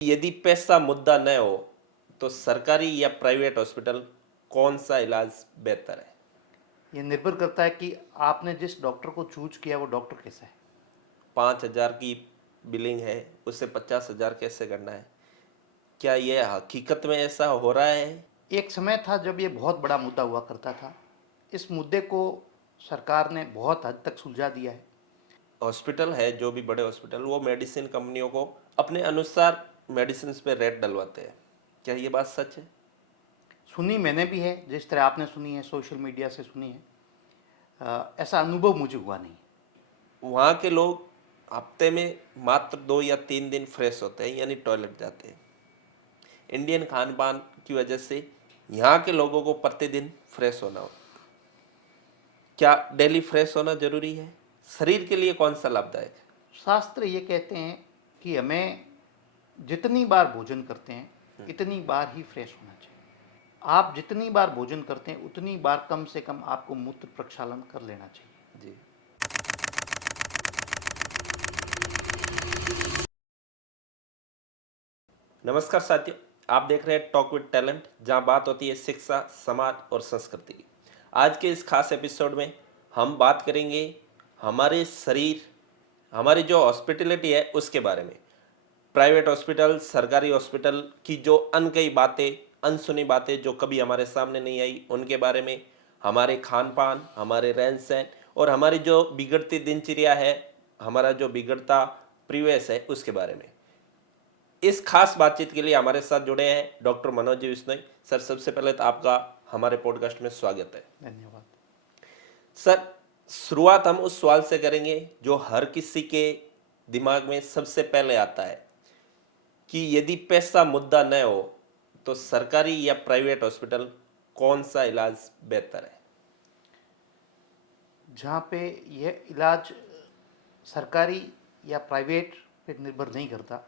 यदि पैसा मुद्दा न हो तो सरकारी या प्राइवेट हॉस्पिटल कौन सा इलाज बेहतर है? ये निर्भर करता है कि आपने जिस डॉक्टर को चूज किया वो डॉक्टर कैसा है। 5,000 की बिलिंग है, उसे 50,000 कैसे करना है? क्या यह हकीकत में ऐसा हो रहा है? एक समय था जब ये बहुत बड़ा मुद्दा हुआ करता था। इस मुद्दे को सरकार ने बहुत हद तक सुलझा दिया है। हॉस्पिटल है, जो भी बड़े हॉस्पिटल, वो मेडिसिन कंपनियों को अपने अनुसार मेडिसिन पे रेट डलवाते हैं। क्या ये बात सच है? सुनी मैंने भी है, जिस तरह आपने सुनी है, सोशल मीडिया से सुनी है। ऐसा अनुभव मुझे हुआ नहीं। वहाँ के लोग हफ्ते में मात्र 2 या 3 दिन फ्रेश होते हैं, यानी टॉयलेट जाते हैं। इंडियन खान पान की वजह से यहाँ के लोगों को प्रतिदिन फ्रेश होना हो। क्या डेली फ्रेश होना जरूरी है? शरीर के लिए कौन सा लाभदायक है? शास्त्र ये कहते हैं कि हमें जितनी बार भोजन करते हैं इतनी बार ही फ्रेश होना चाहिए। आप जितनी बार भोजन करते हैं उतनी बार कम से कम आपको मूत्र प्रक्षालन कर लेना चाहिए। जी। नमस्कार साथियों, आप देख रहे हैं टॉक विद टैलेंट, जहां बात होती है शिक्षा, समाज और संस्कृति की। आज के इस खास एपिसोड में हम बात करेंगे हमारे शरीर, हमारी जो हॉस्पिटलिटी है उसके बारे में। प्राइवेट हॉस्पिटल, सरकारी हॉस्पिटल की जो अनकही बातें, अनसुनी बातें जो कभी हमारे सामने नहीं आई, उनके बारे में। हमारे खान पान, हमारे रहन सहन और हमारी जो बिगड़ती दिनचर्या है, हमारा जो बिगड़ता परिवेश है, उसके बारे में। इस खास बातचीत के लिए हमारे साथ जुड़े हैं डॉक्टर मनोज जी विश्नोई सर। सबसे पहले तो आपका हमारे पॉडकास्ट में स्वागत है। धन्यवाद। सर, शुरुआत हम उस सवाल से करेंगे जो हर किसी के दिमाग में सबसे पहले आता है कि यदि पैसा मुद्दा न हो तो सरकारी या प्राइवेट हॉस्पिटल कौन सा इलाज बेहतर है? जहाँ पे यह इलाज सरकारी या प्राइवेट पे निर्भर नहीं करता।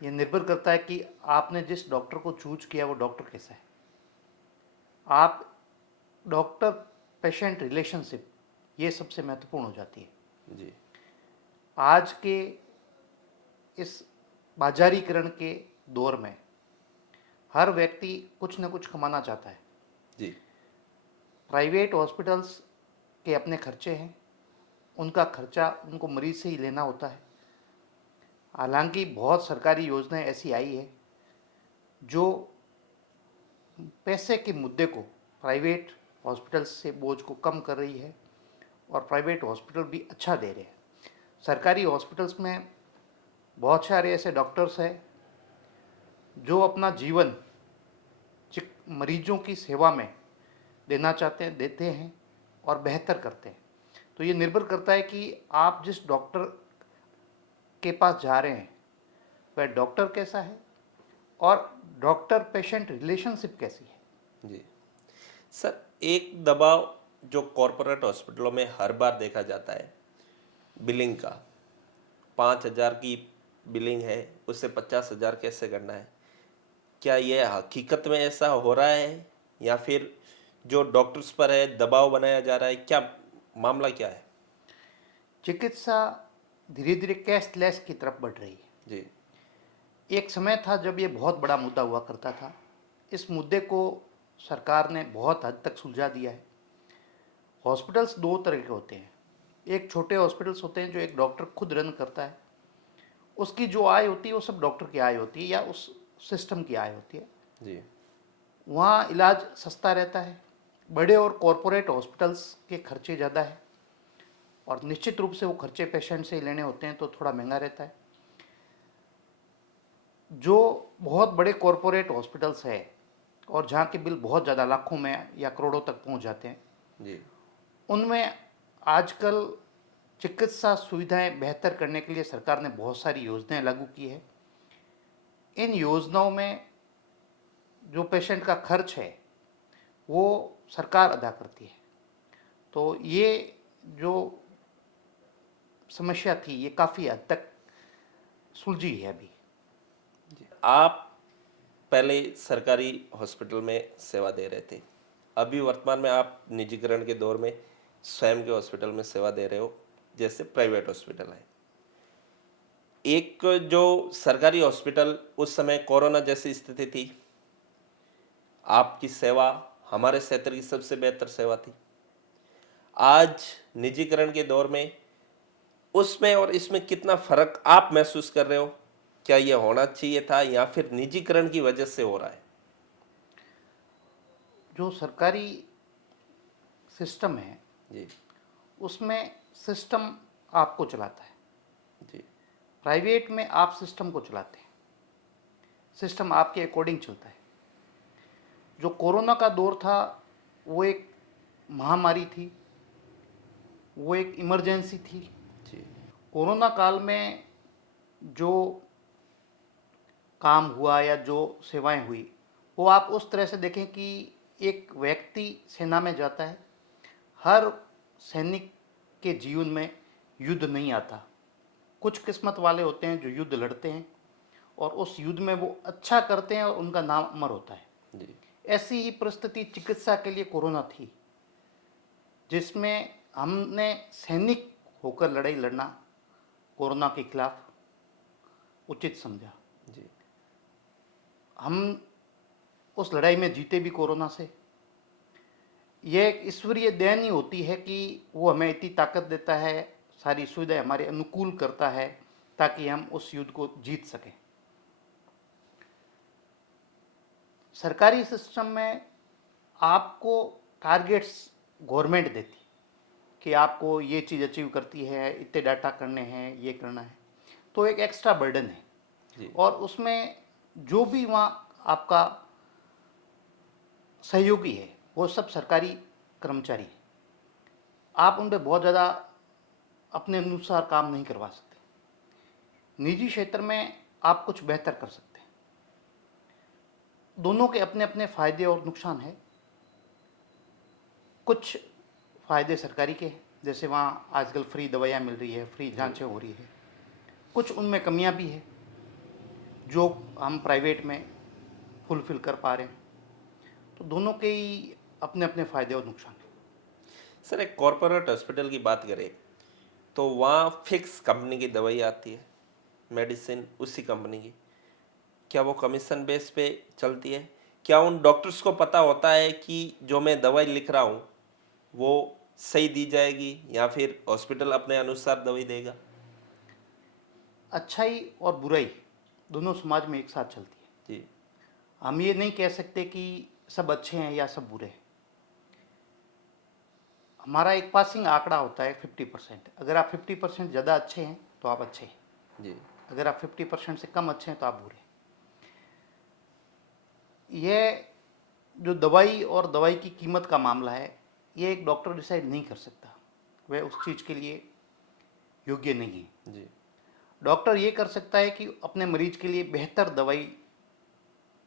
ये निर्भर करता है कि आपने जिस डॉक्टर को चूज किया वो डॉक्टर कैसा है। आप डॉक्टर पेशेंट रिलेशनशिप ये सबसे महत्वपूर्ण हो जाती है। जी। आज के इस बाजारीकरण के दौर में हर व्यक्ति कुछ न कुछ कमाना चाहता है। जी। प्राइवेट हॉस्पिटल्स के अपने खर्चे हैं, उनका खर्चा उनको मरीज से ही लेना होता है। हालांकि बहुत सरकारी योजनाएं ऐसी आई है जो पैसे के मुद्दे को, प्राइवेट हॉस्पिटल्स से बोझ को कम कर रही है और प्राइवेट हॉस्पिटल भी अच्छा दे रहे हैं। सरकारी हॉस्पिटल्स में बहुत सारे ऐसे डॉक्टर्स हैं जो अपना जीवन मरीजों की सेवा में देना चाहते हैं, देते हैं और बेहतर करते हैं। तो ये निर्भर करता है कि आप जिस डॉक्टर के पास जा रहे हैं वह डॉक्टर कैसा है और डॉक्टर पेशेंट रिलेशनशिप कैसी है। जी। सर, एक दबाव जो कॉरपोरेट हॉस्पिटलों में हर बार देखा जाता है, बिलिंग का। 5,000 की बिलिंग है, उससे 50,000 कैसे करना है? क्या यह हकीकत में ऐसा हो रहा है या फिर जो डॉक्टर्स पर है दबाव बनाया जा रहा है? क्या मामला क्या है? चिकित्सा धीरे धीरे कैशलेस की तरफ बढ़ रही है। जी। एक समय था जब ये बहुत बड़ा मुद्दा हुआ करता था। इस मुद्दे को सरकार ने बहुत हद तक सुलझा दिया है। हॉस्पिटल्स दो तरह के होते हैं। एक छोटे हॉस्पिटल्स होते हैं जो एक डॉक्टर खुद रन करता है। उसकी जो आय होती है वो सब डॉक्टर की आय होती है या उस सिस्टम की आय होती है। जी। वहाँ इलाज सस्ता रहता है। बड़े और कॉरपोरेट हॉस्पिटल्स के खर्चे ज़्यादा है और निश्चित रूप से वो खर्चे पेशेंट से ही लेने होते हैं, तो थोड़ा महंगा रहता है। जो बहुत बड़े कॉरपोरेट हॉस्पिटल्स है और जहाँ के बिल बहुत ज़्यादा लाखों में या करोड़ों तक पहुँच जाते हैं, जी। उनमें आजकल चिकित्सा सुविधाएं बेहतर करने के लिए सरकार ने बहुत सारी योजनाएं लागू की है। इन योजनाओं में जो पेशेंट का खर्च है वो सरकार अदा करती है। तो ये जो समस्या थी ये काफ़ी हद तक सुलझी है अभी। जी। आप पहले सरकारी हॉस्पिटल में सेवा दे रहे थे, अभी वर्तमान में आप निजीकरण के दौर में स्वयं के हॉस्पिटल में सेवा दे रहे हो, जैसे प्राइवेट हॉस्पिटल है। एक जो सरकारी हॉस्पिटल उस समय कोरोना जैसी स्थिति थी, आपकी सेवा हमारे क्षेत्र की सबसे बेहतर सेवा थी। आज निजीकरण के दौर में उसमें और इसमें कितना फर्क आप महसूस कर रहे हो? क्या यह होना चाहिए था या फिर निजीकरण की वजह से हो रहा है? जो सरकारी सिस्टम है जी। उसमें सिस्टम आपको चलाता है, जी। प्राइवेट में आप सिस्टम को चलाते हैं, सिस्टम आपके अकॉर्डिंग चलता है। जो कोरोना का दौर था वो एक महामारी थी, वो एक इमरजेंसी थी। जी। कोरोना काल में जो काम हुआ या जो सेवाएं हुई वो आप उस तरह से देखें कि एक व्यक्ति सेना में जाता है, हर सैनिक के जीवन में युद्ध नहीं आता। कुछ किस्मत वाले होते हैं जो युद्ध लड़ते हैं और उस युद्ध में वो अच्छा करते हैं और उनका नाम अमर होता है। जी। ऐसी ही परिस्थिति चिकित्सा के लिए कोरोना थी, जिसमें हमने सैनिक होकर लड़ाई लड़ना कोरोना के खिलाफ उचित समझा। जी। हम उस लड़ाई में जीते भी कोरोना से। यह एक ईश्वरीय देन ही होती है कि वो हमें इतनी ताकत देता है, सारी सुविधाएं हमारे अनुकूल करता है ताकि हम उस युद्ध को जीत सकें। सरकारी सिस्टम में आपको टारगेट्स गवर्नमेंट देती कि आपको ये चीज़ अचीव करती है, इतने डाटा करने हैं, ये करना है, तो एक एक्स्ट्रा बर्डन है। जी। और उसमें जो भी वहाँ आपका सहयोगी है वो सब सरकारी कर्मचारी है। आप उन पर बहुत ज़्यादा अपने अनुसार काम नहीं करवा सकते। निजी क्षेत्र में आप कुछ बेहतर कर सकते हैं। दोनों के अपने अपने फायदे और नुकसान है। कुछ फायदे सरकारी के हैं, जैसे वहाँ आजकल फ्री दवाइयाँ मिल रही है, फ्री जांचें हो रही है। कुछ उनमें कमियां भी है जो हम प्राइवेट में फुलफिल कर पा रहे हैं। तो दोनों के ही अपने अपने फायदे और नुकसान हैं। सर, एक कॉरपोरेट हॉस्पिटल की बात करें तो वहाँ फिक्स कंपनी की दवाई आती है, मेडिसिन उसी कंपनी की। क्या वो कमीशन बेस पे चलती है? क्या उन डॉक्टर्स को पता होता है कि जो मैं दवाई लिख रहा हूँ वो सही दी जाएगी या फिर हॉस्पिटल अपने अनुसार दवाई देगा? अच्छाई और बुराई दोनों समाज में एक साथ चलती है। जी। हम ये नहीं कह सकते कि सब अच्छे हैं या सब बुरे हैं। हमारा एक पासिंग आंकड़ा होता है 50%। अगर आप 50% ज़्यादा अच्छे हैं तो आप अच्छे हैं, जी। अगर आप 50% से कम अच्छे हैं तो आप बुरे हैं। यह जो दवाई और दवाई की कीमत का मामला है, ये एक डॉक्टर डिसाइड नहीं कर सकता, वह उस चीज़ के लिए योग्य नहीं है। जी। डॉक्टर ये कर सकता है कि अपने मरीज के लिए बेहतर दवाई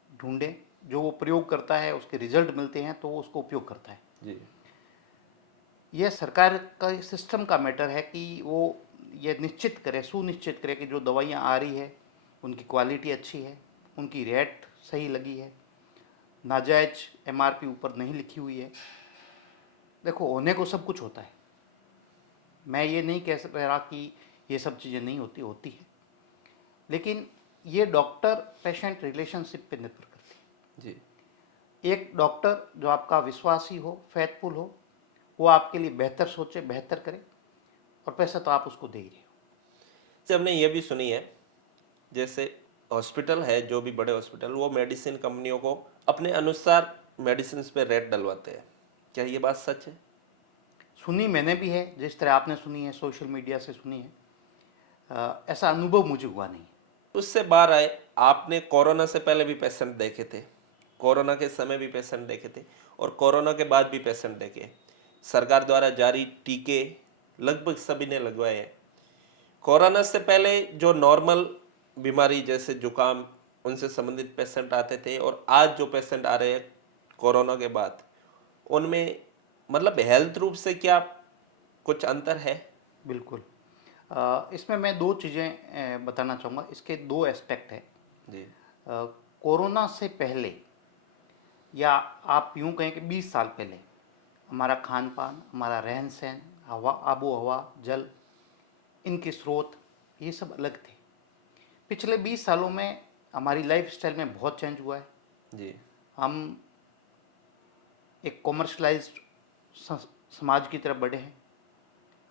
ढूंढे, जो वो प्रयोग करता है उसके रिजल्ट मिलते हैं तो वो उसको उपयोग करता है। जी। यह सरकार का सिस्टम का मैटर है कि वो ये निश्चित करे, सुनिश्चित करे कि जो दवाइयाँ आ रही है उनकी क्वालिटी अच्छी है, उनकी रेट सही लगी है, नाजायज एमआरपी ऊपर नहीं लिखी हुई है। देखो, होने को सब कुछ होता है, मैं ये नहीं कह रहा कि ये सब चीज़ें नहीं होती, होती है, लेकिन ये डॉक्टर पेशेंट रिलेशनशिप पे निर्भर करती जी। है। एक डॉक्टर जो आपका विश्वासी हो, फेथफुल हो, वो आपके लिए बेहतर सोचे, बेहतर करे, और पैसा तो आप उसको दे ही रहे हो। से हमने ये भी सुनी है, जैसे हॉस्पिटल है, जो भी बड़े हॉस्पिटल, वो मेडिसिन कंपनियों को अपने अनुसार मेडिसिन पे रेट डलवाते हैं। क्या ये बात सच है? सुनी मैंने भी है, जिस तरह आपने सुनी है, सोशल मीडिया से सुनी है। ऐसा अनुभव मुझे हुआ नहीं। उससे बाहर आए, आपने कोरोना से पहले भी पेशेंट देखे थे, कोरोना के समय भी पेशेंट देखे थे और कोरोना के बाद भी पेशेंट देखे। सरकार द्वारा जारी टीके लगभग सभी ने लगवाए हैं। कोरोना से पहले जो नॉर्मल बीमारी जैसे जुकाम, उनसे संबंधित पेशेंट आते थे और आज जो पेशेंट आ रहे हैं कोरोना के बाद, उनमें मतलब हेल्थ रूप से क्या कुछ अंतर है? बिल्कुल। इसमें मैं दो चीज़ें बताना चाहूँगा। इसके दो एस्पेक्ट हैं। जी। कोरोना से पहले, या आप यूँ कहें कि 20 साल पहले, हमारा खान पान, हमारा रहन सहन, हवा, आबो हवा, जल, इनके स्रोत, ये सब अलग थे। पिछले 20 सालों में हमारी लाइफस्टाइल में बहुत चेंज हुआ है। जी। हम एक कॉमर्शलाइज्ड समाज की तरफ बढ़े हैं,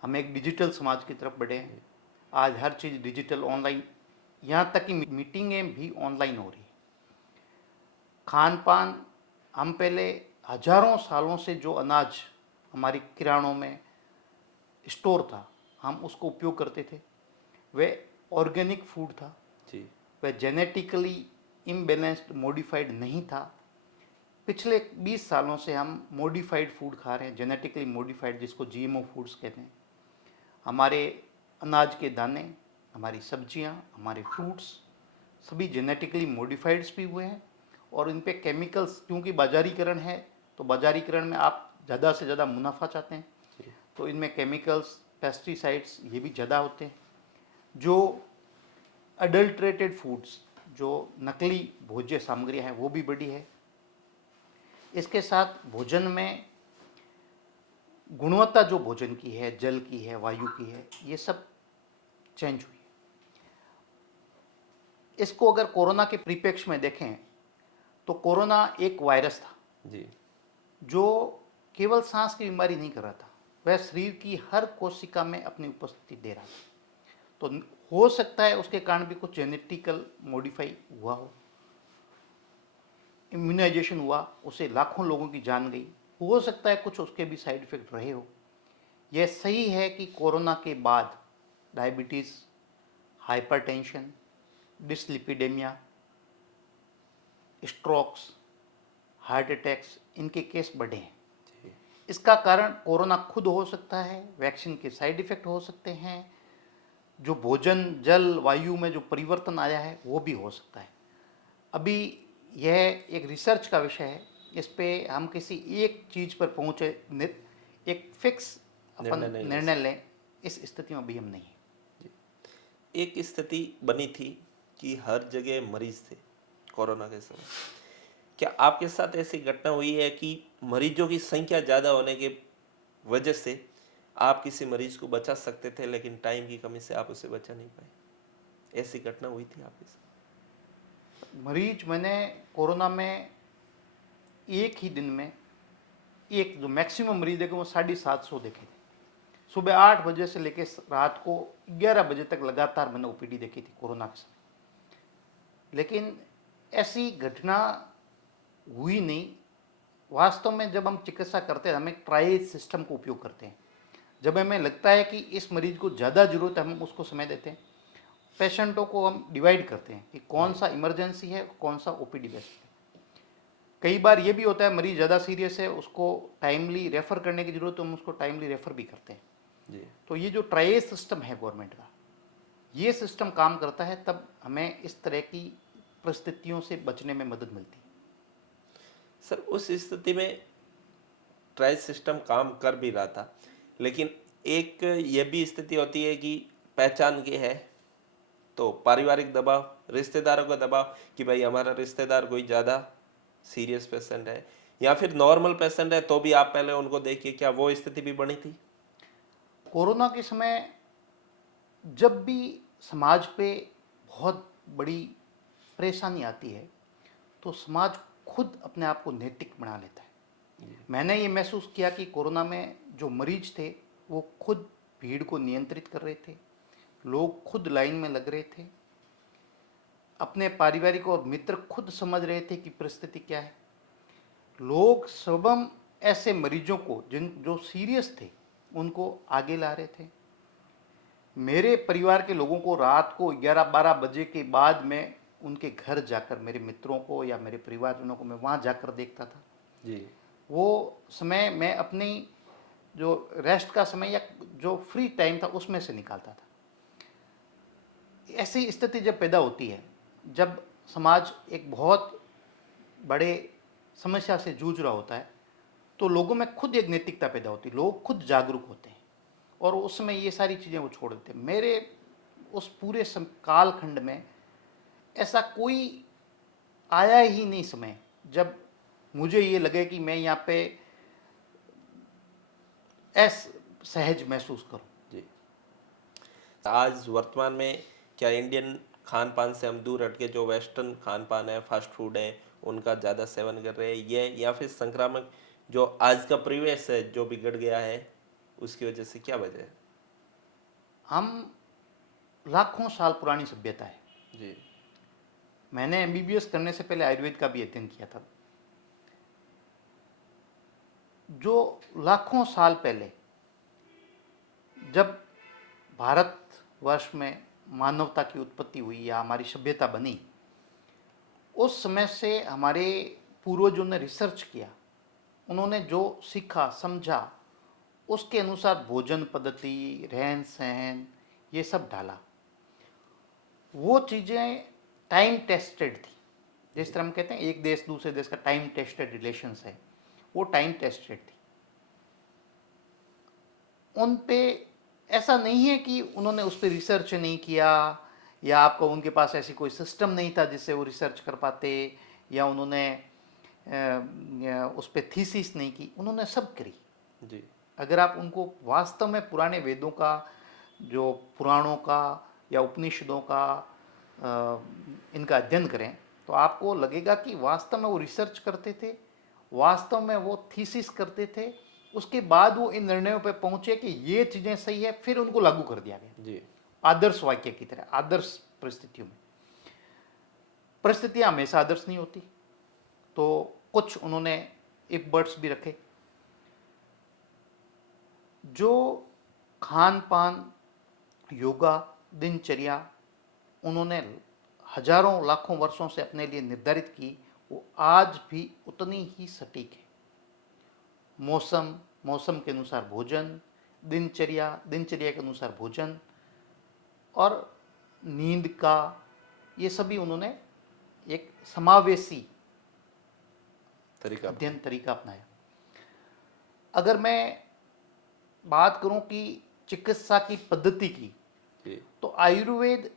हम एक डिजिटल समाज की तरफ बढ़े हैं। आज हर चीज़ डिजिटल, ऑनलाइन, यहाँ तक कि मीटिंगें भी ऑनलाइन हो रही है। खान पान, हम पहले हजारों सालों से जो अनाज हमारी किरानों में स्टोर था, हम उसको उपयोग करते थे, वह ऑर्गेनिक फूड था, जी। वह जेनेटिकली इम्बेलेंस्ड मॉडिफाइड नहीं था। पिछले 20 सालों से हम मॉडिफाइड फूड खा रहे हैं, जेनेटिकली मॉडिफाइड, जिसको जीएमओ फूड्स कहते हैं। हमारे अनाज के दाने, हमारी सब्जियां, हमारे फ्रूट्स सभी जेनेटिकली मॉडिफाइड्स भी हुए हैं, और इन पे केमिकल्स, क्योंकि बाजारीकरण है, तो बाजारीकरण में आप ज़्यादा से ज़्यादा मुनाफा चाहते हैं, तो इनमें केमिकल्स, पेस्टिसाइड्स ये भी ज़्यादा होते हैं। जो अडल्ट्रेटेड फूड्स, जो नकली भोज्य सामग्रियां हैं, वो भी बढ़ी है। इसके साथ भोजन में गुणवत्ता जो भोजन की है, जल की है, वायु की है, ये सब चेंज हुई है। इसको अगर कोरोना के परिप्रेक्ष्य में देखें तो कोरोना एक वायरस था जी। जो केवल सांस की बीमारी नहीं कर रहा था, वह शरीर की हर कोशिका में अपनी उपस्थिति दे रहा था। तो हो सकता है उसके कारण भी कुछ जेनेटिकल मॉडिफाई हुआ हो, इम्यूनाइजेशन हुआ, उससे लाखों लोगों की जान गई। हो सकता है कुछ उसके भी साइड इफेक्ट रहे हो। यह सही है कि कोरोना के बाद diabetes, hypertension, dyslipidemia, strokes, heart attacks, इनके केस बढ़े हैं। इसका कारण कोरोना खुद हो सकता है, वैक्सीन के साइड इफेक्ट हो सकते हैं, जो भोजन, जल, वायु में जो परिवर्तन आया है वो भी हो सकता है। अभी यह एक रिसर्च का विषय है, इस पे हम किसी एक चीज़ पर पहुँचे, एक फिक्स अपन निर्णय नहीं ले निर्णय लें, इस स्थिति में अभी हम नहीं हैं। एक स्थिति बनी थी कि हर जगह मरीज थे कोरोना के समय। क्या आपके साथ ऐसी घटना हुई है कि मरीजों की संख्या ज़्यादा होने के वजह से आप किसी मरीज को बचा सकते थे, लेकिन टाइम की कमी से आप उसे बचा नहीं पाए? ऐसी घटना हुई थी आपके साथ? मरीज मैंने कोरोना में एक ही दिन में, एक जो मैक्सिमम मरीज देखे वो 750 देखे थे। सुबह 8 बजे से लेकर रात को 11 बजे तक लगातार मैंने ओपीडी देखी थी कोरोना के समय। लेकिन ऐसी घटना हुई नहीं। वास्तव में जब हम चिकित्सा करते हैं, हम एक ट्रायल सिस्टम को उपयोग करते हैं। जब हमें लगता है कि इस मरीज को ज़्यादा ज़रूरत है, हम उसको समय देते हैं। पेशेंटों को हम डिवाइड करते हैं कि कौन सा इमरजेंसी है, कौन सा ओपीडी बेस्ड है। कई बार ये भी होता है मरीज ज़्यादा सीरियस है, उसको टाइमली रेफ़र करने की ज़रूरत है, तो हम उसको टाइमली रेफ़र भी करते हैं। जी। तो ये जो ट्रायल सिस्टम है गवर्नमेंट का, ये सिस्टम काम करता है, तब हमें इस तरह की परिस्थितियों से बचने में मदद मिलती है। सर, उस स्थिति में ट्रायल सिस्टम काम कर भी रहा था, लेकिन एक ये भी स्थिति होती है कि पहचान के है तो पारिवारिक दबाव, रिश्तेदारों का दबाव कि भाई हमारा रिश्तेदार कोई ज़्यादा सीरियस पेशेंट है, या फिर नॉर्मल पेशेंट है तो भी आप पहले उनको देखिए। क्या वो स्थिति भी बनी थी? कोरोना के समय जब भी समाज पे बहुत बड़ी परेशानी आती है, तो समाज खुद अपने आप को नैतिक बना लेता है। मैंने ये महसूस किया कि कोरोना में जो मरीज थे वो खुद भीड़ को नियंत्रित कर रहे थे, लोग खुद लाइन में लग रहे थे, अपने पारिवारिक और मित्र खुद समझ रहे थे कि परिस्थिति क्या है। लोग सबम ऐसे मरीजों को जो सीरियस थे उनको आगे ला रहे थे। मेरे परिवार के लोगों को रात को 11-12 बजे के बाद में उनके घर जाकर, मेरे मित्रों को या मेरे परिवारजनों को मैं वहाँ जाकर देखता था। जी। वो समय मैं अपनी जो रेस्ट का समय या जो फ्री टाइम था उसमें से निकालता था। ऐसी स्थिति जब पैदा होती है, जब समाज एक बहुत बड़े समस्या से जूझ रहा होता है, तो लोगों में खुद एक नैतिकता पैदा होती है, लोग खुद जागरूक होते हैं, और उस समय ये सारी चीज़ें वो छोड़ देते हैं। मेरे उस पूरे कालखंड में ऐसा कोई आया ही नहीं समय जब मुझे ये लगे कि मैं यहाँ पे सहज महसूस करूं। जी। आज वर्तमान में क्या इंडियन खान पान से हम दूर हट के जो वेस्टर्न खान पान है, फास्ट फूड है, उनका ज़्यादा सेवन कर रहे हैं, ये या फिर संक्रामक जो आज का परिवेश है जो बिगड़ गया है, उसकी वजह से क्या वजह है? हम लाखों साल पुरानी सभ्यता है। जी। मैंने एमबीबीएस करने से पहले आयुर्वेद का भी अध्ययन किया था। जो लाखों साल पहले जब भारतवर्ष में मानवता की उत्पत्ति हुई या हमारी सभ्यता बनी, उस समय से हमारे पूर्वजों ने रिसर्च किया। उन्होंने जो सीखा समझा, उसके अनुसार भोजन पद्धति, रहन सहन, ये सब डाला। वो चीज़ें टाइम टेस्टेड थी। जिस तरह हम कहते हैं एक देश दूसरे देश का टाइम टेस्टेड रिलेशंस है, वो टाइम टेस्टेड थी। उन पे ऐसा नहीं है कि उन्होंने उस पर रिसर्च नहीं किया, या आपको उनके पास ऐसी कोई सिस्टम नहीं था जिससे वो रिसर्च कर पाते, या उन्होंने उस पर थीसिस नहीं की। उन्होंने सब करी। जी। अगर आप उनको वास्तव में पुराने वेदों का, जो पुराणों का या उपनिषदों का इनका अध्ययन करें, तो आपको लगेगा कि वास्तव में वो रिसर्च करते थे, वास्तव में वो थीसिस करते थे। उसके बाद वो इन निर्णयों पर पहुंचे कि ये चीज़ें सही है, फिर उनको लागू कर दिया गया। जी। आदर्श वाक्य की तरह, आदर्श परिस्थितियों में। परिस्थितियां हमेशा आदर्श नहीं होती, तो कुछ उन्होंने इफ बर्ड्स भी रखे। जो खान पान, योगा, दिनचर्या उन्होंने हजारों लाखों वर्षों से अपने लिए निर्धारित की, वो आज भी उतनी ही सटीक है। मौसम, मौसम के अनुसार भोजन, दिनचर्या, दिनचर्या के अनुसार भोजन, और नींद का, ये सभी उन्होंने एक समावेशी तरीका अध्ययन तरीका अपनाया। अगर मैं बात करूं कि चिकित्सा की पद्धति की, जी। तो आयुर्वेद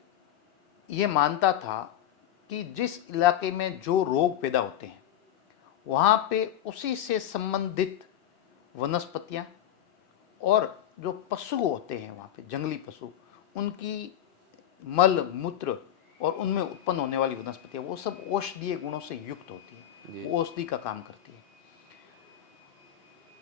ये मानता था कि जिस इलाके में जो रोग पैदा होते हैं, वहाँ पे उसी से संबंधित वनस्पतियाँ और जो पशु होते हैं वहाँ पे, जंगली पशु, उनकी मल मूत्र और उनमें उत्पन्न होने वाली वनस्पतियाँ, वो सब औषधीय गुणों से युक्त होती है, जी। वो औषधि का काम करती है।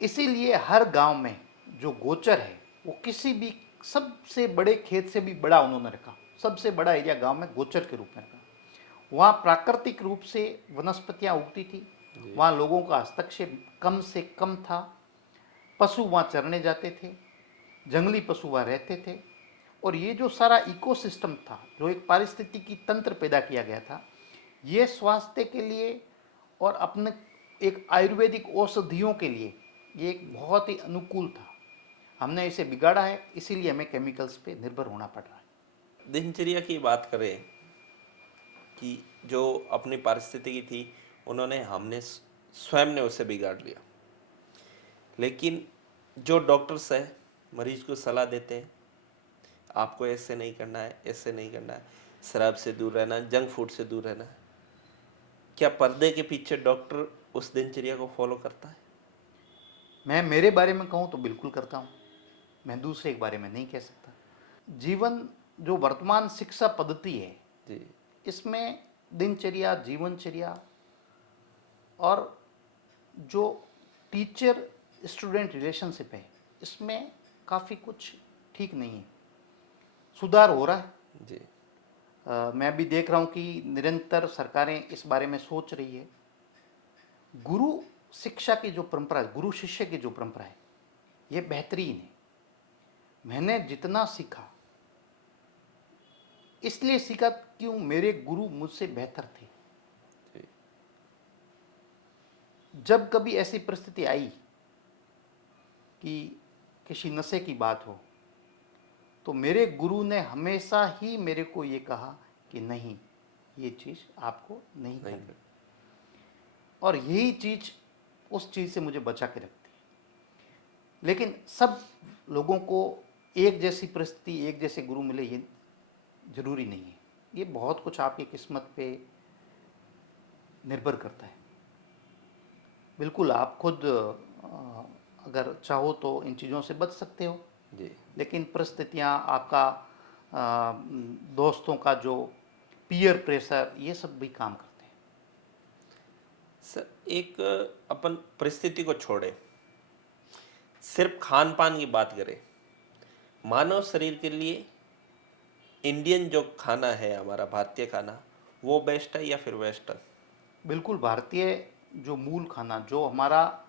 इसीलिए हर गांव में जो गोचर है, वो किसी भी सबसे बड़े खेत से भी बड़ा उन्होंने रखा। सबसे बड़ा एरिया गांव में गोचर के रूप में रखा। वहाँ प्राकृतिक रूप से वनस्पतियाँ उगती थी, जी। वहाँ लोगों का हस्तक्षेप कम से कम था, पशु वहाँ चरने जाते थे, जंगली पशु वहाँ रहते थे, और ये जो सारा इकोसिस्टम था, जो एक पारिस्थितिकी तंत्र पैदा किया गया था, ये स्वास्थ्य के लिए और अपने एक आयुर्वेदिक औषधियों के लिए ये एक बहुत ही अनुकूल था। हमने इसे बिगाड़ा है, इसीलिए हमें केमिकल्स पे निर्भर होना पड़ रहा है। दिनचर्या की बात करें कि जो अपनी परिस्थिति थी, उन्होंने हमने स्वयं ने उसे बिगाड़ लिया। लेकिन जो डॉक्टर्स है मरीज को सलाह देते हैं, आपको ऐसे नहीं करना है, ऐसे नहीं करना है, शराब से दूर रहना है, जंक फूड से दूर रहना है, क्या पर्दे के पीछे डॉक्टर उस दिनचर्या को फॉलो करता है? मैं मेरे बारे में कहूँ तो बिल्कुल करता हूँ, मैं दूसरे के बारे में नहीं कह सकता। जीवन, जो वर्तमान शिक्षा पद्धति है, जी। इसमें दिनचर्या, जीवनचर्या और जो टीचर स्टूडेंट रिलेशनशिप है, इसमें काफ़ी कुछ ठीक नहीं है। सुधार हो रहा है। जी। मैं भी देख रहा हूँ कि निरंतर सरकारें इस बारे में सोच रही है। गुरु शिक्षा की जो परंपरा है, गुरु शिष्य की जो परंपरा है, ये बेहतरीन है। मैंने जितना सीखा, इसलिए सीखा क्यों, मेरे गुरु मुझसे बेहतर थे। जी। जब कभी ऐसी परिस्थिति आई कि किसी नशे की बात हो, तो मेरे गुरु ने हमेशा ही मेरे को ये कहा कि नहीं, ये चीज़ आपको नहीं नहीं करनी। कर। और यही चीज़ उस चीज़ से मुझे बचा के रखती है। लेकिन सब लोगों को एक जैसी परिस्थिति, एक जैसे गुरु मिले, ये जरूरी नहीं है। ये बहुत कुछ आपकी किस्मत पे निर्भर करता है। बिल्कुल आप खुद अगर चाहो तो इन चीज़ों से बच सकते हो, जी। लेकिन परिस्थितियाँ, आपका दोस्तों का जो पीयर प्रेशर, ये सब भी काम करते हैं। सर एक अपन परिस्थिति को छोड़े, सिर्फ खान पान की बात करें, मानव शरीर के लिए इंडियन जो खाना है हमारा भारतीय खाना, वो बेस्ट है या फिर वेस्टर्न? बिल्कुल भारतीय जो मूल खाना, जो हमारा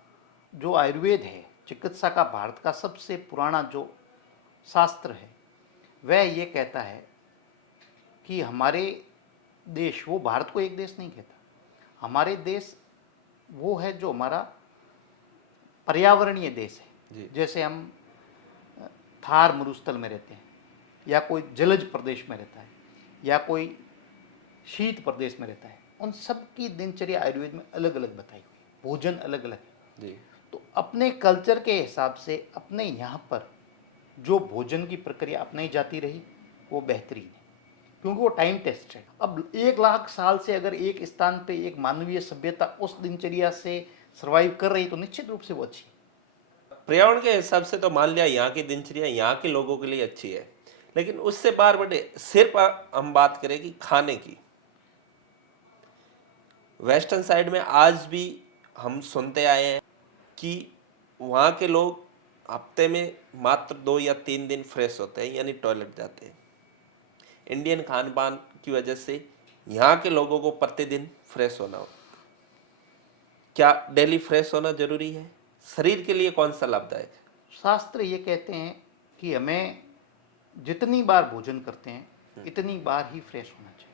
जो आयुर्वेद है, चिकित्सा का भारत का सबसे पुराना जो शास्त्र है, वह ये कहता है कि हमारे देश, वो भारत को एक देश नहीं कहता, हमारे देश वो है जो हमारा पर्यावरणीय देश जी। है। जैसे हम थार मरुस्थल में रहते हैं, या कोई जलज प्रदेश में रहता है, या कोई शीत प्रदेश में रहता है, उन सब की दिनचर्या आयुर्वेद में अलग अलग बताई हुई, भोजन अलग अलग है। जी। तो अपने कल्चर के हिसाब से अपने यहाँ पर जो भोजन की प्रक्रिया अपनाई जाती रही, वो बेहतरीन है, क्योंकि वो टाइम टेस्ट है। अब 1 लाख साल से अगर एक स्थान पे एक मानवीय सभ्यता उस दिनचर्या से सर्वाइव कर रही, तो निश्चित रूप से वो अच्छी है। पर्यावरण के हिसाब से तो मान लिया यहाँ की दिनचर्या यहाँ के लोगों के लिए अच्छी है, लेकिन उससे बाहर बढ़े, सिर्फ हम बात करें कि खाने की, वेस्टर्न साइड में आज भी हम सुनते आए हैं कि वहाँ के लोग हफ्ते में मात्र 2 या 3 दिन फ्रेश होते हैं, यानी टॉयलेट जाते हैं। इंडियन खान पान की वजह से यहाँ के लोगों को प्रतिदिन फ्रेश होना हो। क्या डेली फ्रेश होना जरूरी है? शरीर के लिए कौन सा लाभदायक है? शास्त्र ये कहते हैं कि हमें जितनी बार भोजन करते हैं इतनी बार ही फ्रेश होना चाहिए।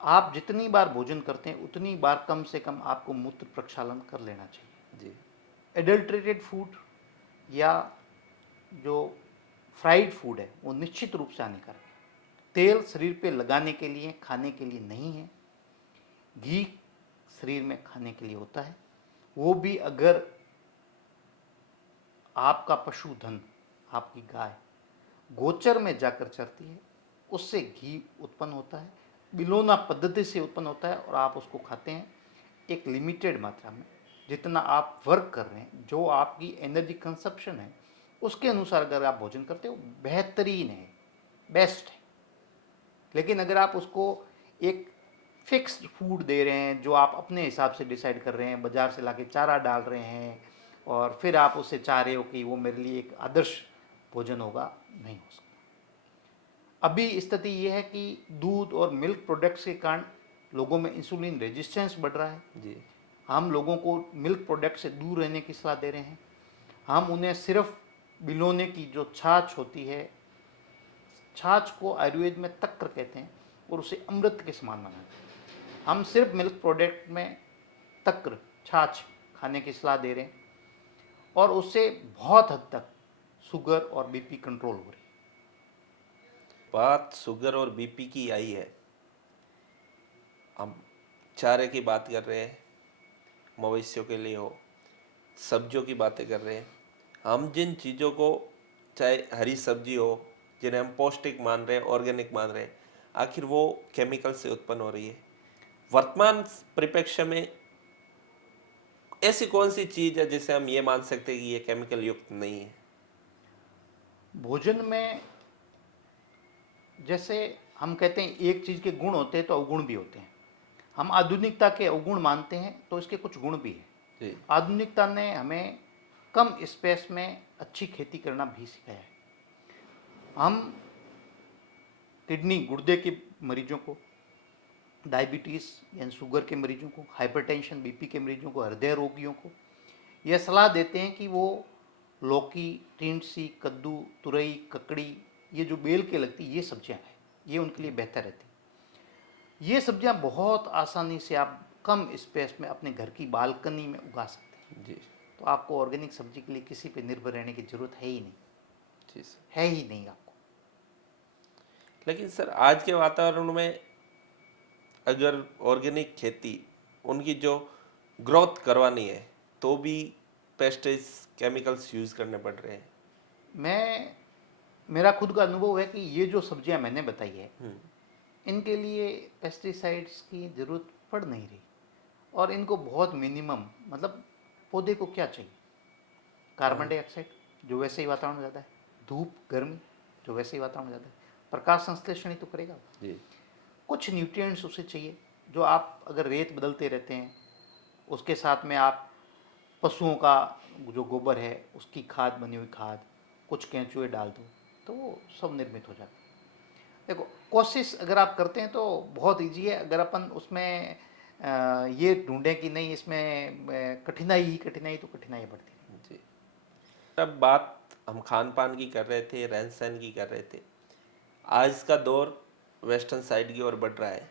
आप जितनी बार भोजन करते हैं उतनी बार कम से कम आपको मूत्र प्रक्षालन कर लेना चाहिए। जी। एडल्ट्रेटेड फूड या जो फ्राइड फूड है वो निश्चित रूप से हानिकारक है। तेल शरीर पे लगाने के लिए, खाने के लिए नहीं है। घी शरीर में खाने के लिए होता है, वो भी अगर आपका पशुधन, आपकी गाय गोचर में जाकर चरती है, उससे घी उत्पन्न होता है, बिलोना पद्धति से उत्पन्न होता है, और आप उसको खाते हैं एक लिमिटेड मात्रा में। जितना आप वर्क कर रहे हैं, जो आपकी एनर्जी कंजप्शन है, उसके अनुसार अगर आप भोजन करते हो, बेहतरीन है, बेस्ट है। लेकिन अगर आप उसको एक फिक्स्ड फूड दे रहे हैं, जो आप अपने हिसाब से डिसाइड कर रहे हैं, बाजार से लाके चारा डाल रहे हैं, और फिर आप उससे चाह रहे हो कि वो मेरे लिए एक आदर्श भोजन होगा, नहीं हो सकता। अभी स्थिति ये है कि दूध और मिल्क प्रोडक्ट्स के कारण लोगों में इंसुलिन रेजिस्टेंस बढ़ रहा है। जी। हम लोगों को मिल्क प्रोडक्ट से दूर रहने की सलाह दे रहे हैं। हम उन्हें सिर्फ बिलोने की जो छाछ होती है, छाछ को आयुर्वेद में तक्र कहते हैं, और उसे अमृत के समान मानते हैं। हम सिर्फ मिल्क प्रोडक्ट में तक्र, छाछ खाने की सलाह दे रहे हैं, और उससे बहुत हद तक शुगर और बीपी कंट्रोल हो रही है। बात शुगर और बीपी की आई है, हम चारे की बात कर रहे हैं, मवेशियों के लिए हो, सब्जियों की बातें कर रहे हैं। हम जिन चीज़ों को, चाहे हरी सब्जी हो, जिन्हें हम पौष्टिक मान रहे हैं, ऑर्गेनिक मान रहे हैं, आखिर वो केमिकल से उत्पन्न हो रही है। वर्तमान परिप्रेक्ष्य में ऐसी कौन सी चीज़ है जिसे हम ये मान सकते हैं कि ये केमिकल युक्त नहीं है? भोजन में जैसे हम कहते हैं एक चीज़ के गुण होते हैं तो अवगुण भी होते हैं। हम आधुनिकता के अवगुण मानते हैं, तो इसके कुछ गुण भी हैं। जी। आधुनिकता ने हमें कम स्पेस में अच्छी खेती करना भी सिखाया है। हम किडनी, गुर्दे के मरीजों को, डायबिटीज़ यानी शुगर के मरीजों को, हाइपरटेंशन बीपी के मरीजों को, हृदय रोगियों को यह सलाह देते हैं कि वो लौकी, टिंडसी, कद्दू, तुरई, ककड़ी, ये जो बेल के लगती ये सब्जियां हैं, ये उनके लिए बेहतर रहती है। ये सब्जियां बहुत आसानी से आप कम स्पेस में अपने घर की बालकनी में उगा सकते हैं। जी। तो आपको ऑर्गेनिक सब्जी के लिए किसी पे निर्भर रहने की जरूरत है ही नहीं, जी सर। है ही नहीं आपको। लेकिन सर आज के वातावरण में अगर ऑर्गेनिक खेती, उनकी जो ग्रोथ करवानी है, तो भी पेस्टिस केमिकल्स यूज़ करने पड़ रहे हैं। मैं मेरा खुद का अनुभव है कि ये जो सब्जियां मैंने बताई है, इनके लिए पेस्टिसाइड्स की ज़रूरत पड़ नहीं रही, और इनको बहुत मिनिमम, मतलब पौधे को क्या चाहिए, कार्बन डाइऑक्साइड जो वैसे ही वातावरण में जाता है, धूप गर्मी जो वैसे ही वातावरण में जाता है, प्रकाश संश्लेषण ही तो करेगा। जी। कुछ न्यूट्रिएंट्स उसे चाहिए जो आप अगर रेत बदलते रहते हैं, उसके साथ में आप पशुओं का जो गोबर है उसकी खाद, बनी हुई खाद, कुछ केंचुए डाल दो तो वो सब निर्मित हो जाता है। देखो, कोशिश अगर आप करते हैं तो बहुत ईजी है। अगर अपन उसमें ये ढूंढें कि नहीं इसमें कठिनाई ही कठिनाई, तो कठिनाई बढ़ती है। जी। अब बात हम खान पान की कर रहे थे, रहन सहन की कर रहे थे। आज का दौर वेस्टर्न साइड की ओर बढ़ रहा है।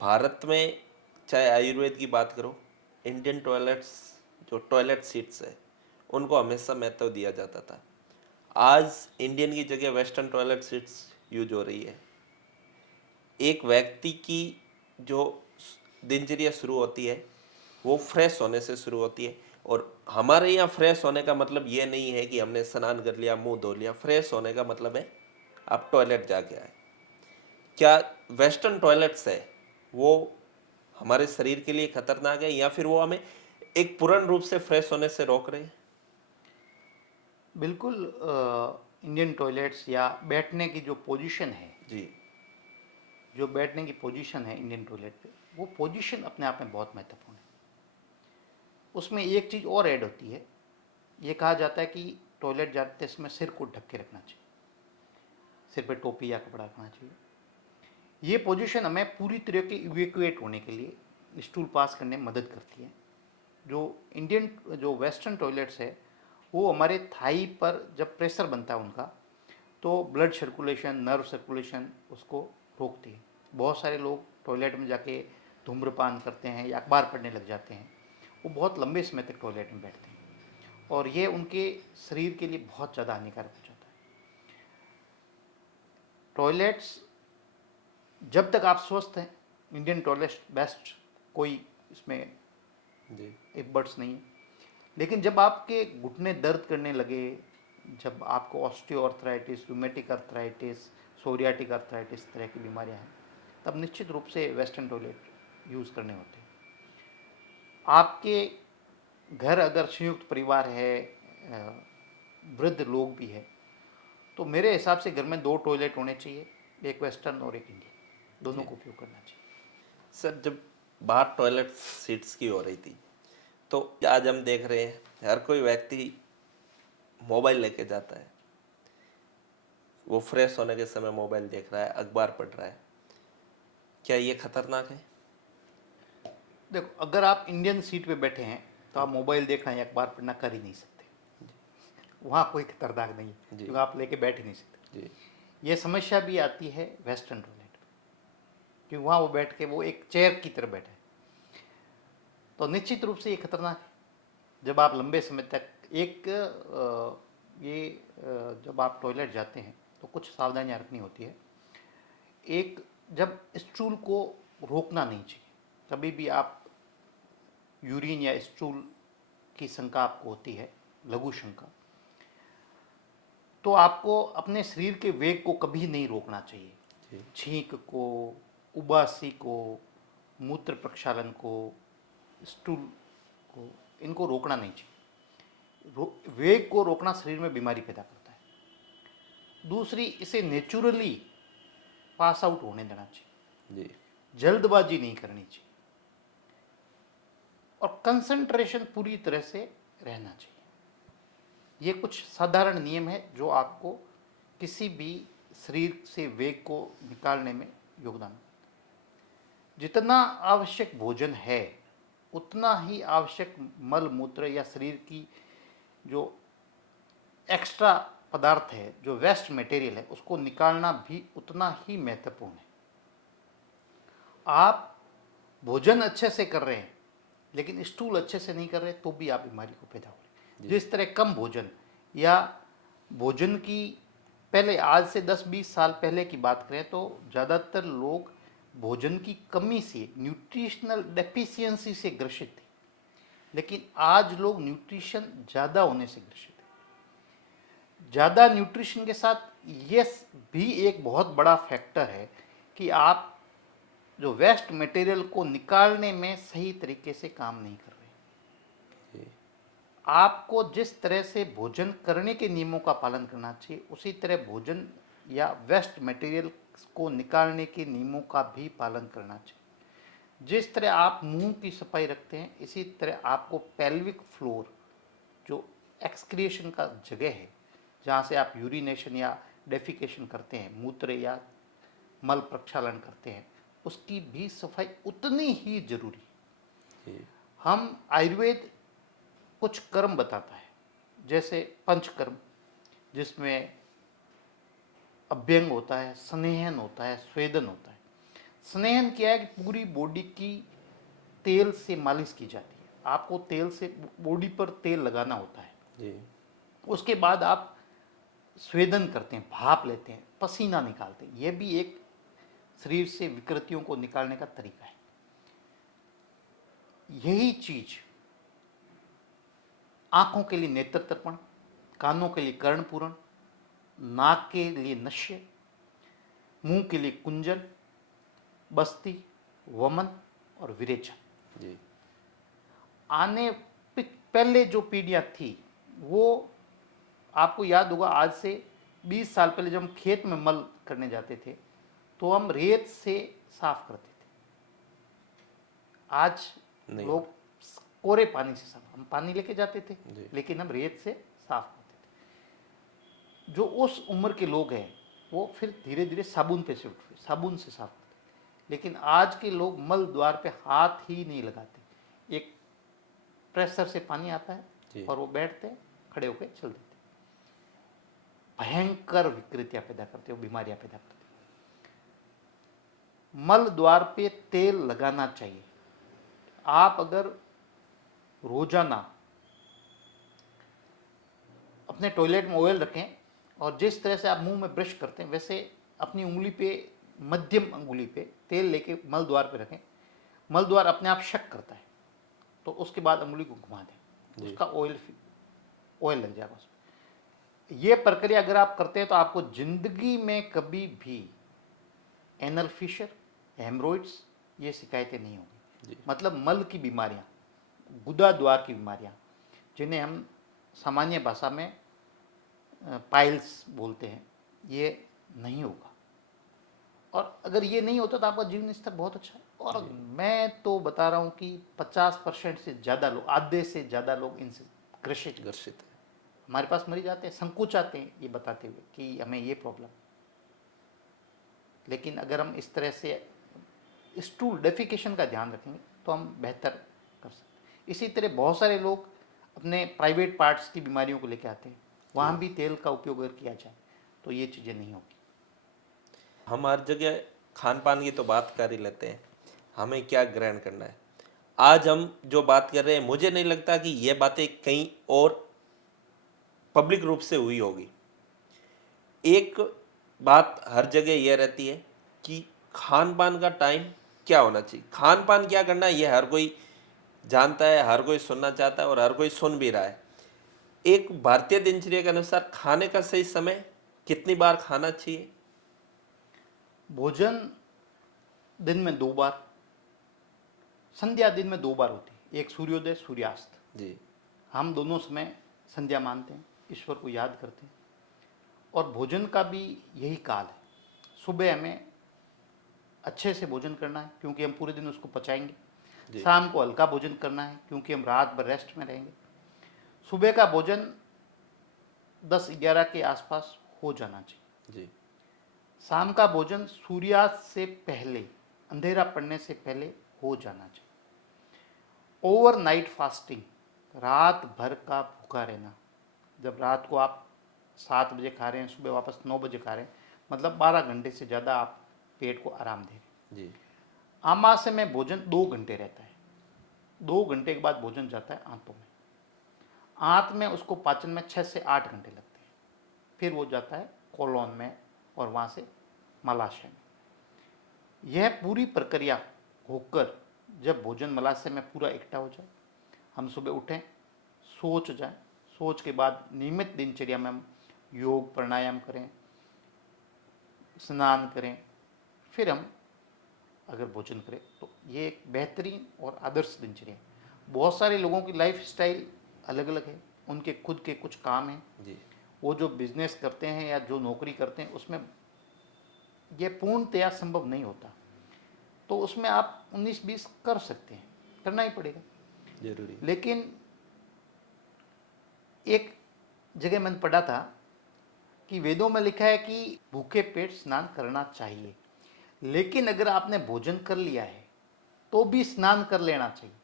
भारत में चाहे आयुर्वेद की बात करो, इंडियन टॉयलेट्स, जो टॉयलेट सीट्स है, उनको हमेशा महत्व दिया जाता था। आज इंडियन की जगह वेस्टर्न टॉयलेट सीट्स यूज हो रही है। एक व्यक्ति की जो दिनचर्या शुरू होती है वो फ्रेश होने से शुरू होती है। और हमारे यहाँ फ्रेश होने का मतलब ये नहीं है कि हमने स्नान कर लिया, मुंह धो लिया। फ्रेश होने का मतलब है आप टॉयलेट जाके आए। क्या वेस्टर्न टॉयलेट्स है वो हमारे शरीर के लिए खतरनाक है, या फिर वो हमें एक पूर्ण रूप से फ्रेश होने से रोक रहे हैं? बिल्कुल। इंडियन टॉयलेट्स या बैठने की जो पोजीशन है, जी। जो बैठने की पोजीशन है इंडियन टॉयलेट पे, वो पोजीशन अपने आप में बहुत महत्वपूर्ण है। उसमें एक चीज़ और ऐड होती है। ये कहा जाता है कि टॉयलेट जाते समय सिर को ढक के रखना चाहिए, सिर पे टोपी या कपड़ा रखना चाहिए। ये पोजीशन हमें पूरी तरह के इवैक्यूएट होने के लिए, स्टूल पास करने में मदद करती है। जो वेस्टर्न टॉयलेट्स है वो हमारे थाई पर जब प्रेशर बनता है उनका, तो ब्लड सर्कुलेशन, नर्व सर्कुलेशन उसको रोकती है। बहुत सारे लोग टॉयलेट में जाके धूम्रपान करते हैं या अखबार पढ़ने लग जाते हैं, वो बहुत लंबे समय तक टॉयलेट में बैठते हैं और ये उनके शरीर के लिए बहुत ज़्यादा हानिकारक हो जाता है। टॉयलेट्स, जब तक आप स्वस्थ हैं, इंडियन टॉयलेट बेस्ट, कोई इसमें जी। इबर्ट्स नहीं है। लेकिन जब आपके घुटने दर्द करने लगे, जब आपको osteoarthritis, rheumatic arthritis, psoriatic arthritis तरह की बीमारियां हैं, तब निश्चित रूप से वेस्टर्न टॉयलेट यूज़ करने होते हैं। आपके घर अगर संयुक्त परिवार है, वृद्ध लोग भी है, तो मेरे हिसाब से घर में 2 टॉयलेट होने चाहिए, एक वेस्टर्न और एक इंडियन, दोनों जी को उपयोग करना चाहिए। सर, जब बात टॉयलेट सीट्स की हो रही थी, तो आज हम देख रहे हैं हर कोई व्यक्ति मोबाइल लेके जाता है। वो फ्रेश होने के समय मोबाइल देख रहा है, अखबार पढ़ रहा है। क्या ये खतरनाक है? देखो, अगर आप इंडियन सीट पे बैठे हैं तो आप मोबाइल देखना या अखबार पढ़ना कर ही नहीं सकते। वहाँ कोई खतरनाक नहीं है, जी। क्योंकि आप लेके बैठ ही नहीं सकते। जी। ये समस्या भी आती है वेस्टर्न टॉयलेट में, क्योंकि वहाँ वो बैठ के वो एक चेयर की तरह बैठे हैं, तो निश्चित रूप से ये खतरनाक है। जब आप लंबे समय तक जब आप टॉयलेट जाते हैं तो कुछ सावधानियाँ रखनी होती है। एक, जब स्टूल को रोकना नहीं चाहिए। कभी भी आप यूरिन या स्टूल की शंका आपको होती है, लघु शंका, तो आपको अपने शरीर के वेग को कभी नहीं रोकना चाहिए। जी। छींक को, उबासी को, मूत्र प्रक्षालन को, स्टूल को, इनको रोकना नहीं चाहिए। वेग को रोकना शरीर में बीमारी पैदा करता है। दूसरी, इसे नेचुरली पास आउट होने देना चाहिए। जी। जल्दबाजी नहीं करनी चाहिए और कंसंट्रेशन पूरी तरह से रहना चाहिए। ये कुछ साधारण नियम है जो आपको किसी भी शरीर से वेग को निकालने में योगदान। जितना आवश्यक भोजन है उतना ही आवश्यक मल मूत्र या शरीर की जो एक्स्ट्रा पदार्थ है, जो वेस्ट मटेरियल है, उसको निकालना भी उतना ही महत्वपूर्ण है। आप भोजन अच्छे से कर रहे हैं लेकिन स्टूल अच्छे से नहीं कर रहे तो भी आप बीमारी को पैदा हो रहे हैं। जिस तरह कम भोजन या भोजन की, पहले आज से 10-20 साल पहले की बात करें तो ज़्यादातर लोग भोजन की कमी से, न्यूट्रिशनल डेफिशिएंसी से ग्रसित थे, लेकिन आज लोग न्यूट्रिशन ज़्यादा होने से ग्रसित है। ज़्यादा न्यूट्रिशन के साथ ये भी एक बहुत बड़ा फैक्टर है कि आप जो वेस्ट मटेरियल को निकालने में सही तरीके से काम नहीं कर रहे। जी। आपको जिस तरह से भोजन करने के नियमों का पालन करना चाहिए, उसी तरह भोजन या वेस्ट मटेरियल को निकालने के नियमों का भी पालन करना चाहिए। जिस तरह आप मुंह की सफाई रखते हैं, इसी तरह आपको पेल्विक फ्लोर, जो एक्सक्रिएशन का जगह है जहाँ से आप यूरिनेशन या डेफिकेशन करते हैं, मूत्र या मल प्रक्षालन करते हैं, उसकी भी सफाई उतनी ही जरूरी है। जी हम आयुर्वेद कुछ कर्म बताता है, जैसे पंचकर्म, जिसमें अभ्यंग होता है, स्नेहन होता है, स्वेदन होता है। स्नेहन क्या है कि पूरी बॉडी की तेल से मालिश की जाती है। आपको तेल से बॉडी पर तेल लगाना होता है। जी उसके बाद आप स्वेदन करते हैं, भाप लेते हैं, पसीना निकालते हैं। यह भी एक शरीर से विकृतियों को निकालने का तरीका है। यही चीज आंखों के लिए नेत्र तर्पण, कानों के लिए कर्ण पूरण, नाक के लिए नश्य, मुंह के लिए कुंजन, बस्ती, वमन और विरेचन। जी आने पहले जो पीढ़ियां थी, वो आपको याद होगा, आज से 20 साल पहले जब हम खेत में मल करने जाते थे तो हम रेत से साफ करते थे। आज नहीं लोग कोरे पानी से साफ, हम पानी लेके जाते थे जी। लेकिन हम रेत से साफ करते थे। जो उस उम्र के लोग हैं वो फिर धीरे धीरे साबुन पे शिफ्ट हुए, साबुन से साफ करते। लेकिन आज के लोग मल द्वार पे हाथ ही नहीं लगाते। एक प्रेशर से पानी आता जी। है और वो बैठते हैं, खड़े होकर चल देते। भयंकर विकृतियां पैदा करते हो, बीमारियां पैदा करते हो। मल द्वार पे तेल लगाना चाहिए। आप अगर रोजाना अपने टॉयलेट में ऑयल रखें और जिस तरह से आप मुंह में ब्रश करते हैं वैसे अपनी उंगली पे, मध्यम अंगुली पे तेल लेके मल द्वार पे रखें। मल द्वार अपने आप शक करता है, तो उसके बाद अंगुली को घुमा दें, उसका ऑयल लग जाएगा उसमें। ये प्रक्रिया अगर आप करते हैं तो आपको जिंदगी में कभी भी एनल फिशर, हेमरोइड्स, ये शिकायतें नहीं होंगी। मतलब मल की बीमारियां, गुदा द्वार की बीमारियां, जिन्हें हम सामान्य भाषा में पाइल्स बोलते हैं, ये नहीं होगा। और अगर ये नहीं होता तो आपका जीवन स्तर बहुत अच्छा है। और मैं तो बता रहा हूँ कि 50% से ज़्यादा लोग, आधे से ज़्यादा लोग इनसे ग्रसित है। हमारे पास मरीज आते हैं, संकोच आते हैं ये बताते हुए कि हमें ये प्रॉब्लम। लेकिन अगर हम इस तरह से स्टूल डेफिकेशन का ध्यान रखेंगे तो हम बेहतर कर सकते हैं। इसी तरह बहुत सारे लोग अपने प्राइवेट पार्ट्स की बीमारियों को लेकर आते हैं, वहाँ भी तेल का उपयोग अगर किया जाए तो ये चीज़ें नहीं होगी। हम हर जगह खान पान की तो बात कर ही लेते हैं, हमें क्या ग्रहण करना है। आज हम जो बात कर रहे हैं, मुझे नहीं लगता कि ये बातें कहीं और पब्लिक रूप से हुई होगी। एक बात हर जगह यह रहती है कि खान पान का टाइम क्या होना चाहिए, खान पान क्या करना है, यह हर कोई जानता है, हर कोई सुनना चाहता है और हर कोई सुन भी रहा है। एक भारतीय दिनचर्या के अनुसार खाने का सही समय कितनी बार खाना चाहिए? भोजन दिन में 2 बार, संध्या दिन में 2 बार होती है, एक सूर्योदय, सूर्यास्त। जी हम दोनों समय संध्या मानते हैं, ईश्वर को याद करते हैं। और भोजन का भी यही काल है। सुबह हमें अच्छे से भोजन करना है क्योंकि हम पूरे दिन उसको पचाएंगे। शाम को हल्का भोजन करना है क्योंकि हम रात भर रेस्ट में रहेंगे। सुबह का भोजन 10-11 के आसपास हो जाना चाहिए। जी शाम का भोजन सूर्यास्त से पहले, अंधेरा पड़ने से पहले हो जाना चाहिए। ओवरनाइट फास्टिंग, रात भर का भूखा रहना। जब रात को आप 7 बजे खा रहे हैं, सुबह वापस 9 बजे खा रहे हैं, मतलब 12 घंटे से ज़्यादा आप पेट को आराम दे रहे हैं। जी आमाशय में भोजन 2 घंटे रहता है, 2 घंटे के बाद भोजन जाता है आंतों में। आंत में उसको पाचन में 6 से 8 घंटे लगते हैं, फिर वो जाता है कोलोन में और वहाँ से मलाशय में। यह पूरी प्रक्रिया होकर जब भोजन मलाशय में पूरा इकट्ठा हो जाए, हम सुबह उठें, सोच जाएं, सोच के बाद नियमित दिनचर्या में हम योग प्राणायाम करें, स्नान करें, फिर हम अगर भोजन करें तो ये एक बेहतरीन और आदर्श दिनचर्या है। बहुत सारे लोगों की लाइफ स्टाइल अलग अलग है, उनके खुद के कुछ काम हैं। जी वो जो बिजनेस करते हैं या जो नौकरी करते हैं उसमें ये पूर्णतया संभव नहीं होता, तो उसमें आप 19-20 कर सकते हैं, करना ही पड़ेगा। जरूरी। लेकिन एक जगह मैंने पढ़ा था कि वेदों में लिखा है कि भूखे पेट स्नान करना चाहिए, लेकिन अगर आपने भोजन कर लिया है तो भी स्नान कर लेना चाहिए,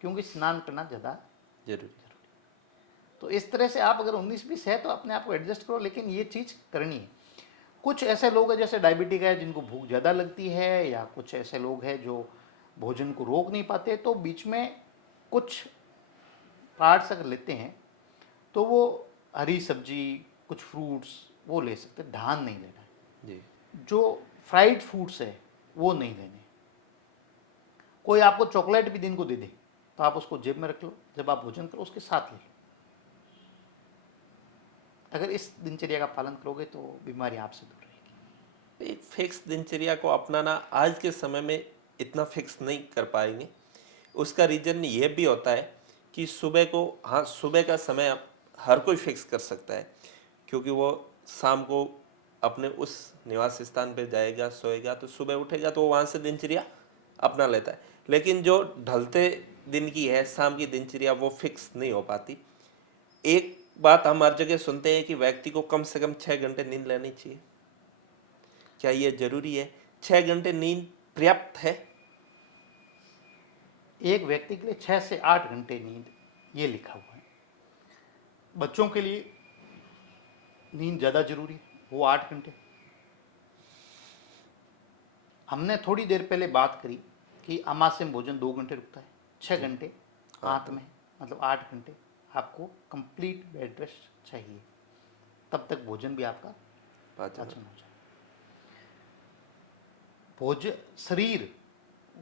क्योंकि स्नान करना ज़्यादा। जरूरी। तो इस तरह से आप अगर 19-20 है तो अपने आप को एडजस्ट करो, लेकिन ये चीज़ करनी है। कुछ ऐसे लोग हैं जैसे डायबिटिक है जिनको भूख ज़्यादा लगती है, या कुछ ऐसे लोग हैं जो भोजन को रोक नहीं पाते, तो बीच में कुछ पार्ट्स अगर लेते हैं तो वो हरी सब्जी, कुछ फ्रूट्स वो ले सकते हैं, धान नहीं लेना है। जी। जो फ्राइड फूड्स है वो नहीं लेने। कोई आपको चॉकलेट भी दिन को दे दे तो आप उसको जेब में रख लो, जब आप भोजन करो उसके साथ ले लो। अगर इस दिनचर्या का पालन करोगे तो बीमारी आपसे दूर रहेगी। एक फिक्स दिनचर्या को अपनाना आज के समय में इतना फिक्स नहीं कर पाएंगे। उसका रीज़न ये भी होता है कि सुबह को, हाँ सुबह का समय अब हर कोई फिक्स कर सकता है, क्योंकि वो शाम को अपने उस निवास स्थान पे जाएगा, सोएगा, तो सुबह उठेगा तो वो वहाँ से दिनचर्या अपना लेता है। लेकिन जो ढलते दिन की है, शाम की दिनचर्या, वो फिक्स नहीं हो पाती। एक बात हम हर जगह सुनते हैं कि व्यक्ति को कम से कम 6 घंटे नींद लेनी चाहिए। क्या ये जरूरी है? 6 घंटे नींद पर्याप्त है? एक व्यक्ति के लिए 6 से 8 घंटे नींद ये लिखा हुआ है। बच्चों के लिए नींद ज़्यादा जरूरी है, वो 8 घंटे। हमने थोड़ी देर पहले बात करी कि अमाशय में भोजन 2 घंटे रुकता है, 6 घंटे हाथ में, मतलब 8 घंटे आपको कंप्लीट बेड रेस्ट चाहिए, तब तक भोजन भी आपका पाचन हो जाए। भोजन शरीर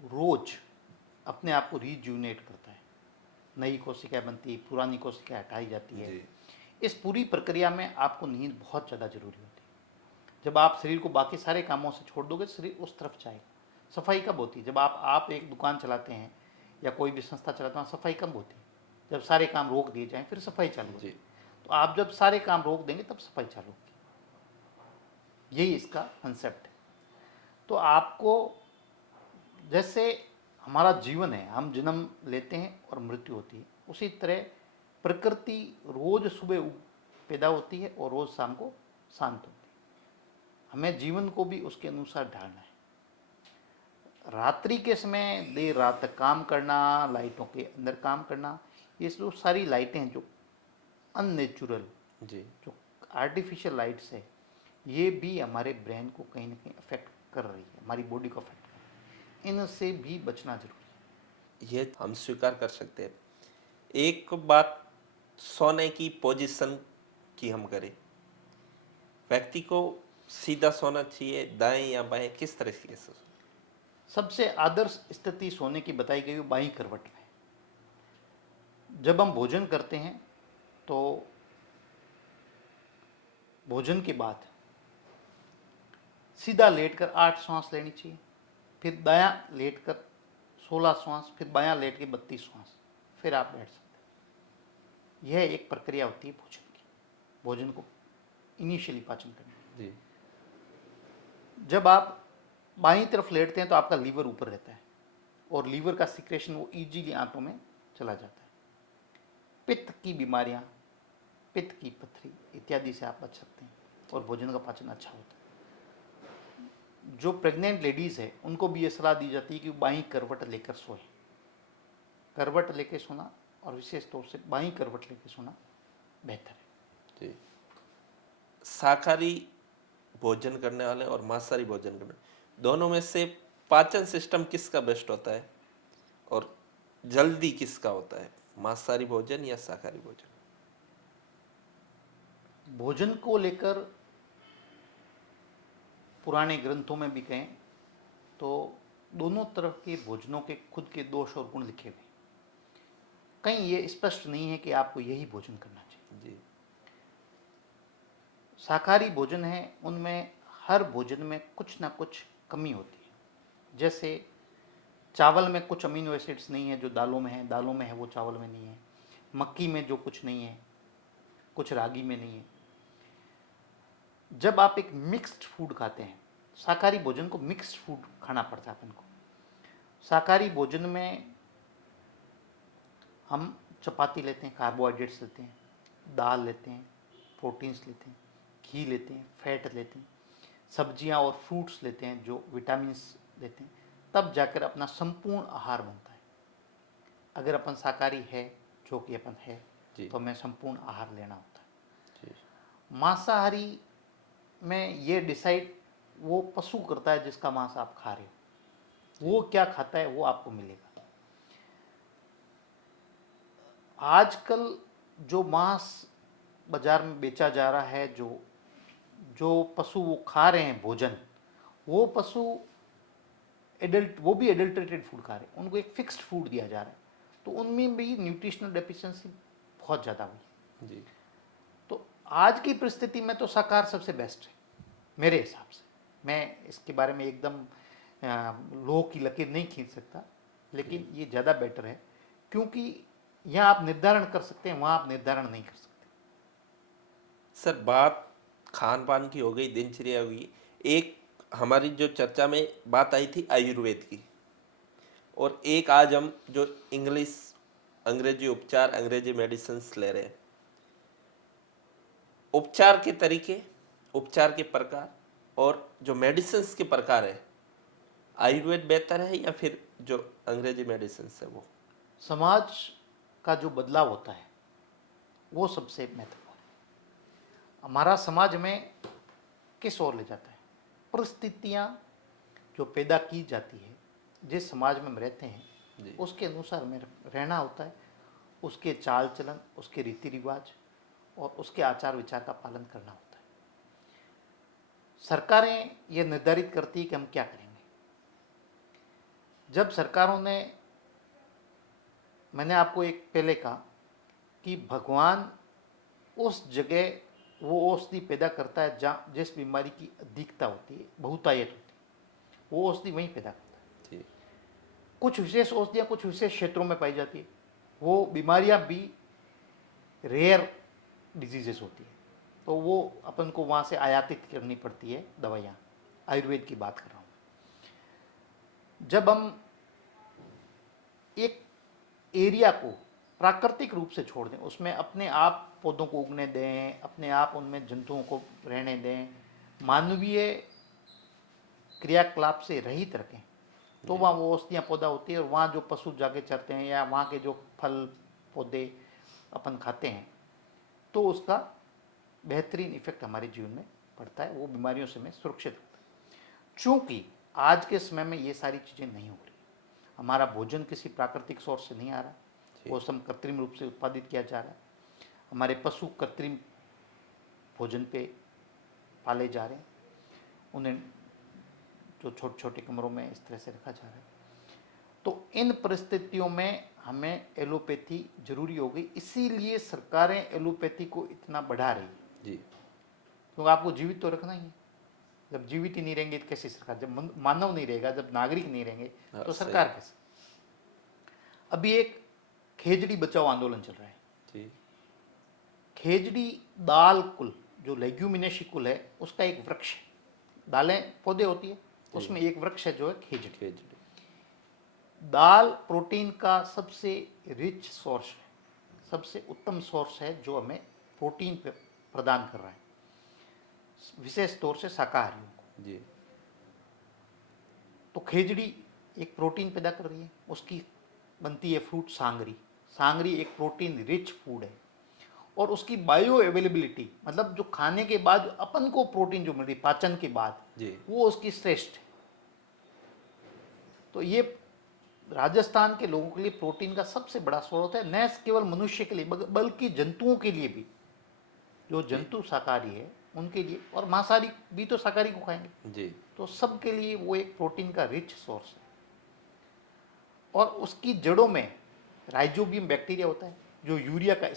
रोज अपने आप को रिज्यूनेट करता है, नई कोशिकाएं बनती है, पुरानी कोशिकाएं हटाई जाती है। इस पूरी प्रक्रिया में आपको नींद बहुत ज़्यादा जरूरी होती है। जब आप शरीर को बाकी सारे कामों से छोड़ दोगे, शरीर उस तरफ जाएगा। सफाई कब होती है? जब आप एक दुकान चलाते हैं या कोई भी संस्था चलाते हैं, सफाई कब होती है? जब सारे काम रोक दिए जाएं, फिर सफाई चालू होती है। तो आप जब सारे काम रोक देंगे तब सफाई चालू होगी। यही इसका कंसेप्ट है। तो आपको, जैसे हमारा जीवन है, हम जन्म लेते हैं और मृत्यु होती है, उसी तरह प्रकृति रोज सुबह पैदा होती है और रोज शाम को शांत होती है। हमें जीवन को भी उसके अनुसार ढालना है। रात्रि के समय देर रात तक काम करना, लाइटों के अंदर काम करना, ये जो सारी लाइटें हैं जो अननेचुरल, जो आर्टिफिशियल लाइट्स है, ये भी हमारे ब्रेन को कहीं ना कहीं अफेक्ट कर रही है, हमारी बॉडी को अफेक्ट कर रही है। इनसे भी बचना जरूरी है। ये हम स्वीकार कर सकते हैं। एक बात, सोने की पोजीशन की हम करें, व्यक्ति को सीधा सोना चाहिए, दाएं या बाएं, किस तरह से? सबसे आदर्श स्थिति सोने की बताई गई है बाईं करवट में। जब हम भोजन करते हैं तो भोजन के बाद सीधा लेटकर 8 श्वास लेनी चाहिए, फिर दायां लेटकर 16 श्वास, फिर बायां लेट के 32 श्वास, फिर आप बैठ सकते हैं। यह एक प्रक्रिया होती है भोजन की, भोजन को इनिशियली पाचन करने की। जब आप बाईं तरफ लेटते हैं तो आपका लीवर ऊपर रहता है और लीवर का सिक्रेशन वो इजीली आंतों में चला जाता है। पित्त की बीमारियां, पित्त की पथरी इत्यादि से आप बच सकते हैं और भोजन का पाचन अच्छा होता है। जो प्रेग्नेंट लेडीज़ है उनको भी ये सलाह दी जाती है कि बाईं करवट लेकर सोए। करवट लेकर सोना, और विशेष तौर से बाईं करवट लेकर सोना बेहतर है। जी। शाकाहारी भोजन करने वाले और मांसाहारी भोजन करने, दोनों में से पाचन सिस्टम किसका बेस्ट होता है और जल्दी किसका होता है, मांसाहारी भोजन या शाकाहारी भोजन? भोजन को लेकर पुराने ग्रंथों में भी कहें तो दोनों तरह के भोजनों के खुद के दोष और गुण लिखे हुए। कहीं ये स्पष्ट नहीं है कि आपको यही भोजन करना चाहिए। जी। शाकाहारी भोजन है, उनमें हर भोजन में कुछ ना कुछ कमी होती है। जैसे चावल में कुछ अमीनो एसिड्स नहीं है जो दालों में है, दालों में है वो चावल में नहीं है। मक्की में जो कुछ नहीं है, कुछ रागी में नहीं है। जब आप एक मिक्स्ड फूड खाते हैं शाकाहारी भोजन को मिक्स्ड फूड खाना पड़ता है अपन को। शाकाहारी भोजन में हम चपाती लेते हैं, कार्बोहाइड्रेट्स लेते हैं, दाल लेते हैं, प्रोटीन्स लेते हैं, घी लेते हैं, फैट लेते हैं, सब्जियां और फ्रूट्स लेते हैं जो विटामिन्स लेते हैं, तब जाकर अपना संपूर्ण आहार बनता है। अगर अपन शाकाहारी है, जो कि अपन है, जी। तो हमें संपूर्ण आहार लेना होता है। जी। मांसाहारी में ये डिसाइड वो पशु करता है जिसका मांस आप खा रहे हो, वो क्या खाता है वो आपको मिलेगा। आजकल जो मांस बाजार में बेचा जा रहा है, जो जो पशु वो खा रहे हैं भोजन, वो पशु वो भी एडल्ट्रेटेड फूड खा रहे हैं, उनको एक फिक्स्ड फूड दिया जा रहा है, तो उनमें भी न्यूट्रिशनल डेफिशिएंसी बहुत ज़्यादा हुई। जी। तो आज की परिस्थिति में तो शाकाहार सबसे बेस्ट है मेरे हिसाब से। मैं इसके बारे में एकदम लोह की लकीर नहीं खींच सकता, लेकिन ये ज़्यादा बेटर है, क्योंकि यहाँ आप निर्धारण कर सकते हैं, वहाँ आप निर्धारण नहीं कर सकते। सर, बात खान पान की हो गई, दिनचर्या हो गई, एक हमारी जो चर्चा में बात आई थी आयुर्वेद की, और एक आज हम जो इंग्लिश, अंग्रेजी उपचार, अंग्रेजी मेडिसिन्स ले रहे हैं। उपचार के तरीके, उपचार के प्रकार और जो मेडिसिन्स के प्रकार है, आयुर्वेद बेहतर है या फिर जो अंग्रेजी मेडिसिन्स है वो? समाज का जो बदलाव होता है वो सबसे महत्वपूर्ण है। हमारा समाज में किस ओर ले जाता है? परिस्थितियाँ जो पैदा की जाती है, जिस समाज में हम रहते हैं जी। उसके अनुसार हमें रहना होता है, उसके चाल चलन, उसके रीति रिवाज और उसके आचार विचार का पालन करना होता है। सरकारें ये निर्धारित करती है कि हम क्या करेंगे। जब सरकारों ने, मैंने आपको एक पहले कहा कि भगवान उस जगह वो औषधि पैदा करता है जहाँ जिस बीमारी की अधिकता होती है, बहुतायत होती है, वो औषधि वहीं पैदा करता है। जी। कुछ विशेष औषधियाँ कुछ विशेष क्षेत्रों में पाई जाती है, वो बीमारियाँ भी रेयर डिजीजेस होती है, तो वो अपन को वहाँ से आयातित करनी पड़ती है दवाइयाँ। आयुर्वेद की बात कर रहा हूँ। जब हम एक एरिया को प्राकृतिक रूप से छोड़ दें, उसमें अपने आप पौधों को उगने दें, अपने आप उनमें जंतुओं को रहने दें, मानवीय क्रियाकलाप से रहित रखें, तो वहाँ वो औषधियाँ पौधा होती है, और वहाँ जो पशु जाके चरते हैं या वहाँ के जो फल पौधे अपन खाते हैं, तो उसका बेहतरीन इफेक्ट हमारे जीवन में पड़ता है, वो बीमारियों से हमें सुरक्षित रखता है। चूँकि आज के समय में ये सारी चीज़ें नहीं हो रही, हमारा भोजन किसी प्राकृतिक सोर्स से नहीं आ रहा, वो सब कृत्रिम रूप से उत्पादित किया जा रहा है, हमारे पशु कृत्रिम भोजन पे पाले जा रहे हैं, उन्हें जो छोटे छोटे कमरों में इस तरह से रखा जा रहा है। तो इन परिस्थितियों में हमें एलोपैथी जरूरी हो गई, इसीलिए सरकारें एलोपैथी को इतना बढ़ा रही है। जी। तो आपको जीवित तो रखना ही है, जब जीवित ही नहीं रहेंगे तो कैसी सरकार? जब मानव नहीं रहेगा, जब नागरिक नहीं रहेंगे, तो सरकार कैसे? अभी एक खेजड़ी बचाओ आंदोलन चल रहा है। जी। खेजड़ी दाल कुल, जो लेग्यूमिनेशी कुल है, उसका एक वृक्ष है। दालें पौधे होती है, उसमें एक वृक्ष है जो है खेजड़ी। खेजड़ी। दाल प्रोटीन का सबसे रिच सोर्स है, सबसे उत्तम सोर्स है जो हमें प्रोटीन प्रदान कर रहा है, विशेष तौर से शाकाहारियों को। जी। तो खेजड़ी एक प्रोटीन पैदा कर रही है, उसकी बनती है फ्रूट सांगरी। सांगरी एक प्रोटीन रिच फूड है, और उसकी बायो अवेलेबिलिटी, मतलब जो खाने के बाद अपन को प्रोटीन जो मिल रही पाचन के बाद, जी। वो उसकी श्रेष्ठ है। तो ये राजस्थान के लोगों के लिए प्रोटीन का सबसे बड़ा स्रोत है, न केवल मनुष्य के लिए बल्कि जंतुओं के लिए भी। जो जंतु शाकाहारी है उनके लिए, और मांसाहारी भी तो शाकाहारी को खाएंगे जी। तो सबके लिए वो एक प्रोटीन का रिच सोर्स है। और उसकी जड़ों में राइजोबियम बैक्टीरिया होता है जो यूरिया का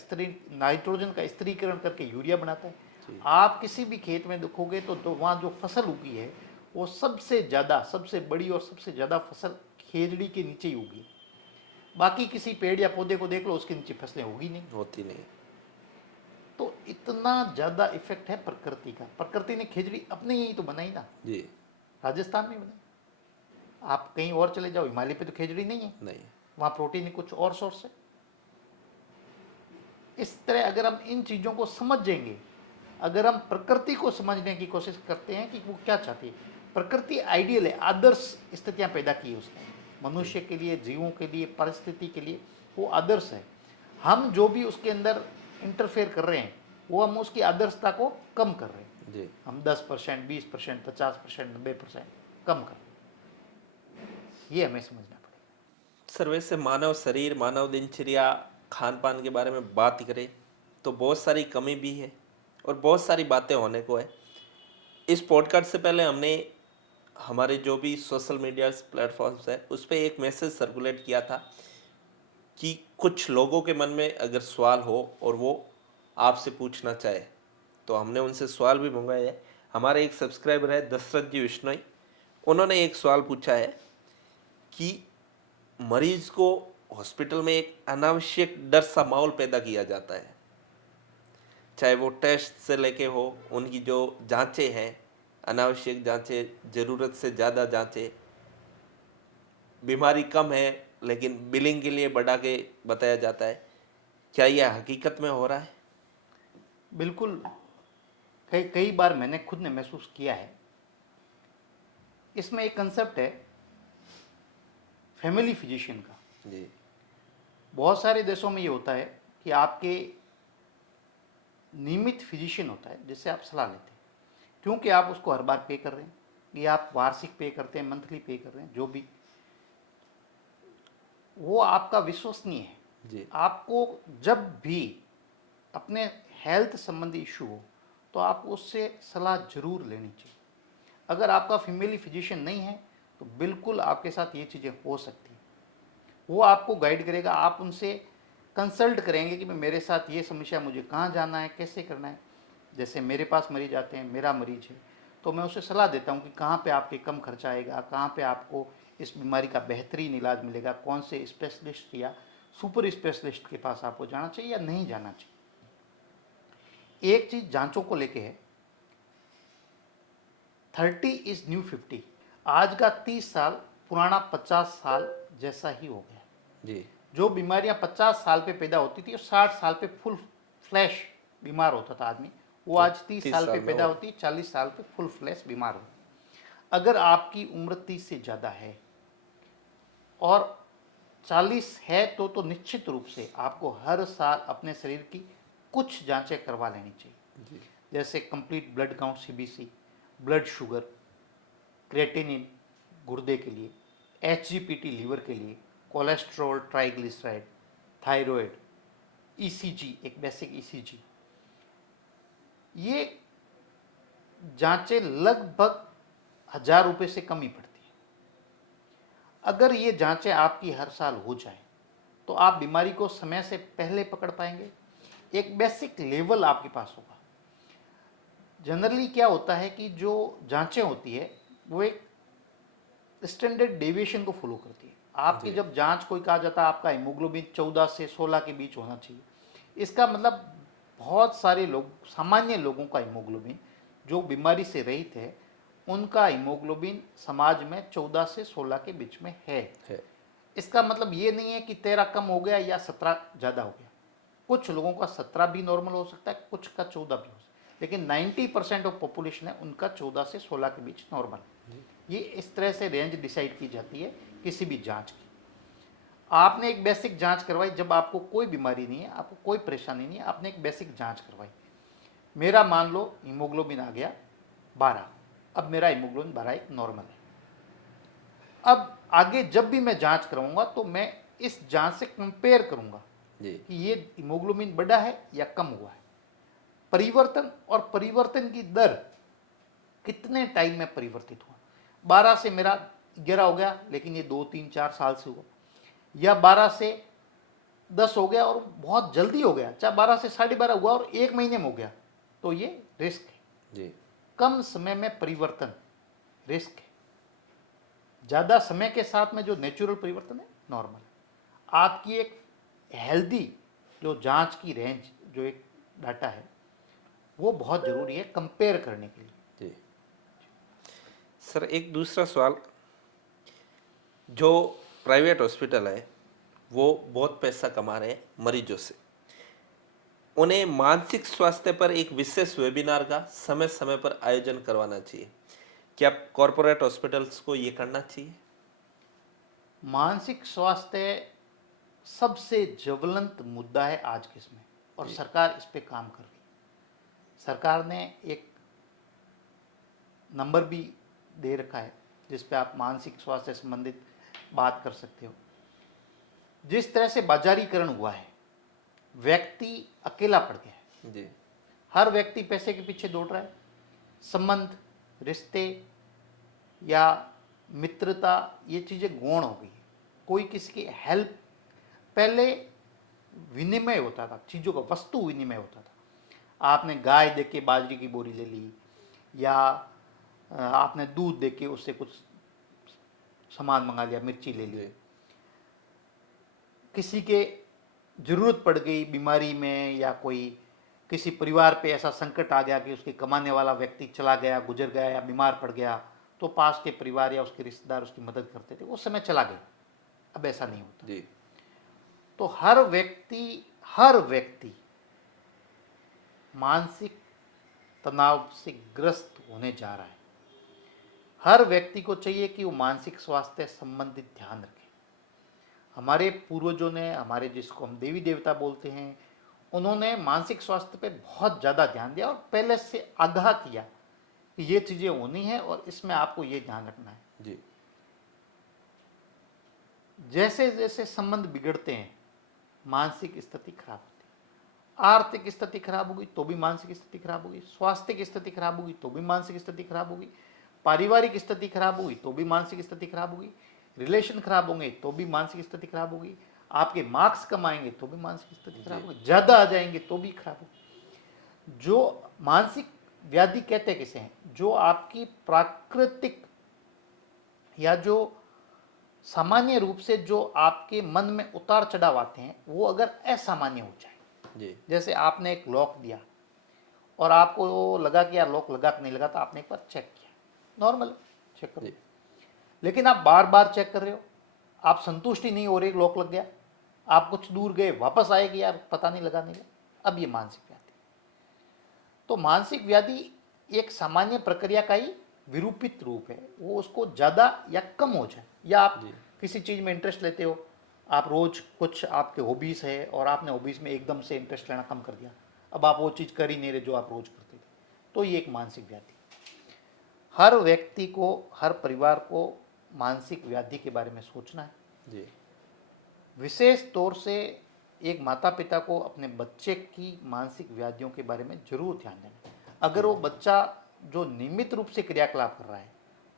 नाइट्रोजन का स्थिरीकरण करके यूरिया बनाता है। आप किसी भी खेत में देखोगे तो वहाँ जो फसल उगी है वो सबसे ज़्यादा, सबसे बड़ी और सबसे ज़्यादा फसल खेजड़ी के नीचे ही उगी। बाकी किसी पेड़ या पौधे को देख लो, उसके नीचे फसलें होगी नहीं, होती नहीं। तो इतना ज़्यादा इफेक्ट है प्रकृति का। प्रकृति ने खेजड़ी अपने ही तो बनाई ना। जी। राजस्थान में बने, आप कहीं और चले जाओ, हिमालय पे तो खिचड़ी नहीं है, नहीं। वहाँ प्रोटीन कुछ और सोर्स है। इस तरह अगर हम इन चीज़ों को समझ जाएंगे, अगर हम प्रकृति को समझने की कोशिश करते हैं कि वो क्या चाहती है, प्रकृति आइडियल है, आदर्श स्थितियाँ पैदा की है उसने मनुष्य के लिए, जीवों के लिए, परिस्थिति के लिए, वो आदर्श है। हम जो भी उसके अंदर इंटरफेयर कर रहे हैं, वो हम उसकी आदर्शता को कम कर रहे हैं। जी। हम 10%, 20%, 50%, 90% कम कर रहे हैं। ये हमें समझना पड़ेगा। सर वैसे मानव शरीर, मानव दिनचर्या, खान पान के बारे में बात करें तो बहुत सारी कमी भी है और बहुत सारी बातें होने को है। इस पॉडकास्ट से पहले हमने हमारे जो भी सोशल मीडिया प्लेटफॉर्म्स है उस पर एक मैसेज सर्कुलेट किया था कि कुछ लोगों के मन में अगर सवाल हो और वो आपसे पूछना चाहे, तो हमने उनसे सवाल भी मंगवाए हैं। हमारे एक सब्सक्राइबर है दशरथ जी विश्नोई, उन्होंने एक सवाल पूछा है कि मरीज को हॉस्पिटल में एक अनावश्यक डर सा माहौल पैदा किया जाता है, चाहे वो टेस्ट से लेके हो, उनकी जो जांचें हैं, अनावश्यक जांचें, ज़रूरत से ज़्यादा जांचें, बीमारी कम है लेकिन बिलिंग के लिए बढ़ा के बताया जाता है। क्या यह हकीकत में हो रहा है? बिल्कुल, कई कई बार मैंने खुद ने महसूस किया है। इसमें एक कंसेप्ट है फैमिली फिजिशियन का। जी। बहुत सारे देशों में ये होता है कि आपके नियमित फिजिशियन होता है जिससे आप सलाह लेते हैं, क्योंकि आप उसको हर बार पे कर रहे हैं, या आप वार्षिक पे करते हैं, मंथली पे कर रहे हैं, जो भी, वो आपका विश्वसनीय है। जी। आपको जब भी अपने हेल्थ संबंधी इशू हो तो आपको उससे सलाह जरूर लेनी चाहिए। अगर आपका फीमेली फिजिशियन नहीं है तो बिल्कुल आपके साथ ये चीज़ें हो सकती हैं। वो आपको गाइड करेगा, आप उनसे कंसल्ट करेंगे कि मेरे साथ ये समस्या, मुझे कहाँ जाना है, कैसे करना है। जैसे मेरे पास मरीज आते हैं, मेरा मरीज है, तो मैं उसे सलाह देता हूँ कि कहाँ पे आपके कम खर्चा आएगा, कहाँ पे आपको इस बीमारी का बेहतरीन इलाज मिलेगा, कौन से स्पेशलिस्ट या सुपर स्पेशलिस्ट के पास आपको जाना चाहिए या नहीं जाना चाहिए। एक चीज़ जांचों को लेके है, 30 इज न्यू 50। आज का 30 साल पुराना 50 साल जैसा ही हो गया। जी। जो बीमारियां 50 साल पे पैदा होती थी और 60 साल पे फुल फ्लैश बीमार होता था आदमी, वो तो आज 30 साल 30 पे साल में पैदा हो। होती है, 40 साल पे फुल फ्लैश बीमार हो। अगर आपकी उम्र 30 से ज़्यादा है और 40 है तो निश्चित रूप से आपको हर साल अपने शरीर की कुछ जांचें करवा लेनी चाहिए। जी। जैसे complete blood count CBC, blood sugar, creatinine गुर्दे के लिए, एचजीपीटी लीवर के लिए, कोलेस्ट्रॉल, ट्राइग्लिसराइड, थायराइड, ईसीजी, एक बेसिक ईसीजी। ये जांचें लगभग 1000 रुपये से कम ही पड़ती है। अगर ये जांचें आपकी हर साल हो जाए तो आप बीमारी को समय से पहले पकड़ पाएंगे, एक बेसिक लेवल आपके पास होगा। जनरली क्या होता है कि जो जांचें होती है वो एक स्टैंडर्ड डेविएशन को फॉलो करती है। आपकी जी। जब जांच कोई कहा जाता है आपका हीमोग्लोबिन 14 से 16 के बीच होना चाहिए, इसका मतलब बहुत सारे लोग, सामान्य लोगों का हीमोग्लोबिन जो बीमारी से रहित है, उनका हीमोग्लोबिन समाज में 14 से 16 के बीच में है। इसका मतलब ये नहीं है कि 13 कम हो गया या 17 ज़्यादा हो गया। कुछ लोगों का 17 भी नॉर्मल हो सकता है, कुछ का 14 भी हो सकता है, लेकिन 90% ऑफ पॉपुलेशन है उनका 14 से 16 के बीच नॉर्मल। ये इस तरह से रेंज डिसाइड की जाती है किसी भी जांच की। आपने एक बेसिक जांच करवाई, जब आपको कोई बीमारी नहीं है, आपको कोई परेशानी नहीं है, आपने एक बेसिक जांच करवाई, मेरा मान लो हीमोग्लोबिन आ गया 12, अब मेरा हीमोग्लोबिन 12 एक नॉर्मल है। अब आगे जब भी मैं जांच कराऊंगा तो मैं इस जांच से कंपेयर करूंगा जी। कि ये हीमोग्लोबिन बढ़ा है या कम हुआ है, परिवर्तन, और परिवर्तन की दर कितने टाइम में परिवर्तित हुआ। 12 से मेरा 11 हो गया लेकिन ये 2, 3, 4 साल से हुआ, या 12 से 10 हो गया और बहुत जल्दी हो गया, चाहे 12 से 12.5 हुआ और 1 महीने में हो गया, तो ये रिस्क है। जी। कम समय में परिवर्तन रिस्क है, ज़्यादा समय के साथ में जो नेचुरल परिवर्तन है नॉर्मल। आपकी एक हेल्दी जो जांच की रेंज, जो एक डाटा है, वो बहुत ज़रूरी है कंपेयर करने के लिए। जी। सर एक दूसरा सवाल, जो प्राइवेट हॉस्पिटल है वो बहुत पैसा कमा रहे हैं मरीजों से, उन्हें मानसिक स्वास्थ्य पर एक विशेष वेबिनार का समय समय पर आयोजन करवाना चाहिए। क्या कॉरपोरेट हॉस्पिटल्स को ये करना चाहिए? मानसिक स्वास्थ्य सबसे ज्वलंत मुद्दा है आज के समय, और सरकार इस पे काम कर रही है। सरकार ने एक नंबर भी दे रखा है जिस पे आप मानसिक स्वास्थ्य से संबंधित बात कर सकते हो। जिस तरह से बाजारीकरण हुआ है, व्यक्ति अकेला पड़ गया है। जी हर व्यक्ति पैसे के पीछे दौड़ रहा है। संबंध, रिश्ते या मित्रता, ये चीज़ें गौण हो गई है। कोई किसी की हेल्प, पहले विनिमय होता था, चीज़ों का वस्तु विनिमय होता था। आपने गाय दे के बाजरी की बोरी ले ली, या आपने दूध दे के उससे कुछ सामान मंगा लिया, मिर्ची ले ली। जी किसी के जरूरत पड़ गई बीमारी में, या कोई किसी परिवार पे ऐसा संकट आ गया कि उसके कमाने वाला व्यक्ति चला गया, गुजर गया या बीमार पड़ गया, तो पास के परिवार या उसके रिश्तेदार उसकी मदद करते थे। उस समय चला गया, अब ऐसा नहीं होता। जी तो हर व्यक्ति मानसिक तनाव से ग्रस्त होने जा रहा है। हर व्यक्ति को चाहिए कि वो मानसिक स्वास्थ्य संबंधित ध्यान रखे। हमारे पूर्वजों ने, हमारे जिसको हम देवी देवता बोलते हैं, उन्होंने मानसिक स्वास्थ्य पे बहुत ज़्यादा ध्यान दिया और पहले से आगाह किया कि ये चीज़ें होनी है और इसमें आपको ये ध्यान रखना है। जी जैसे जैसे संबंध बिगड़ते हैं, मानसिक स्थिति खराब होती है। आर्थिक स्थिति खराब होगी तो भी मानसिक स्थिति खराब होगी, स्वास्थ्य की स्थिति खराब होगी तो भी मानसिक स्थिति खराब होगी, पारिवारिक स्थिति खराब होगी तो भी मानसिक स्थिति खराब होगी, रिलेशन खराब होंगे तो भी मानसिक स्थिति खराब होगी, आपके मार्क्स कम आएंगे तो भी मानसिक स्थिति खराब होगी, ज़्यादा आ जाएंगे तो भी खराब होगी। जो मानसिक व्याधि कहते किसे हैं? जो आपकी प्राकृतिक या जो सामान्य रूप से जो आपके मन में उतार चढ़ाव आते हैं, वो अगर असामान्य हो जाए। जी जैसे आपने एक लॉक दिया और आपको लगा कि यार लॉक लगा कि नहीं लगा, तो आपने एक बार चेक किया, नॉर्मल चेक करो। लेकिन आप बार बार चेक कर रहे हो, आप संतुष्टि नहीं हो रही, लॉक लग गया, आप कुछ दूर गए, वापस आए कि यार पता नहीं लगा नहीं लगा, अब ये मानसिक व्याधि। तो मानसिक व्याधि एक सामान्य प्रक्रिया का ही विरूपित रूप है। वो उसको ज़्यादा या कम हो जाए, या आप किसी चीज़ में इंटरेस्ट लेते हो, आप रोज़ कुछ आपके हॉबीज़ है और आपने हॉबीज़ में एकदम से इंटरेस्ट लेना कम कर दिया, अब आप वो चीज़ कर ही नहीं रहे जो आप रोज़ करते थे, तो ये एक मानसिक व्याधि। हर व्यक्ति को, हर परिवार को मानसिक व्याधि के बारे में सोचना है। जी विशेष तौर से एक माता पिता को अपने बच्चे की मानसिक व्याधियों के बारे में जरूर ध्यान देना है। अगर वो बच्चा जो नियमित रूप से क्रियाकलाप कर रहा है,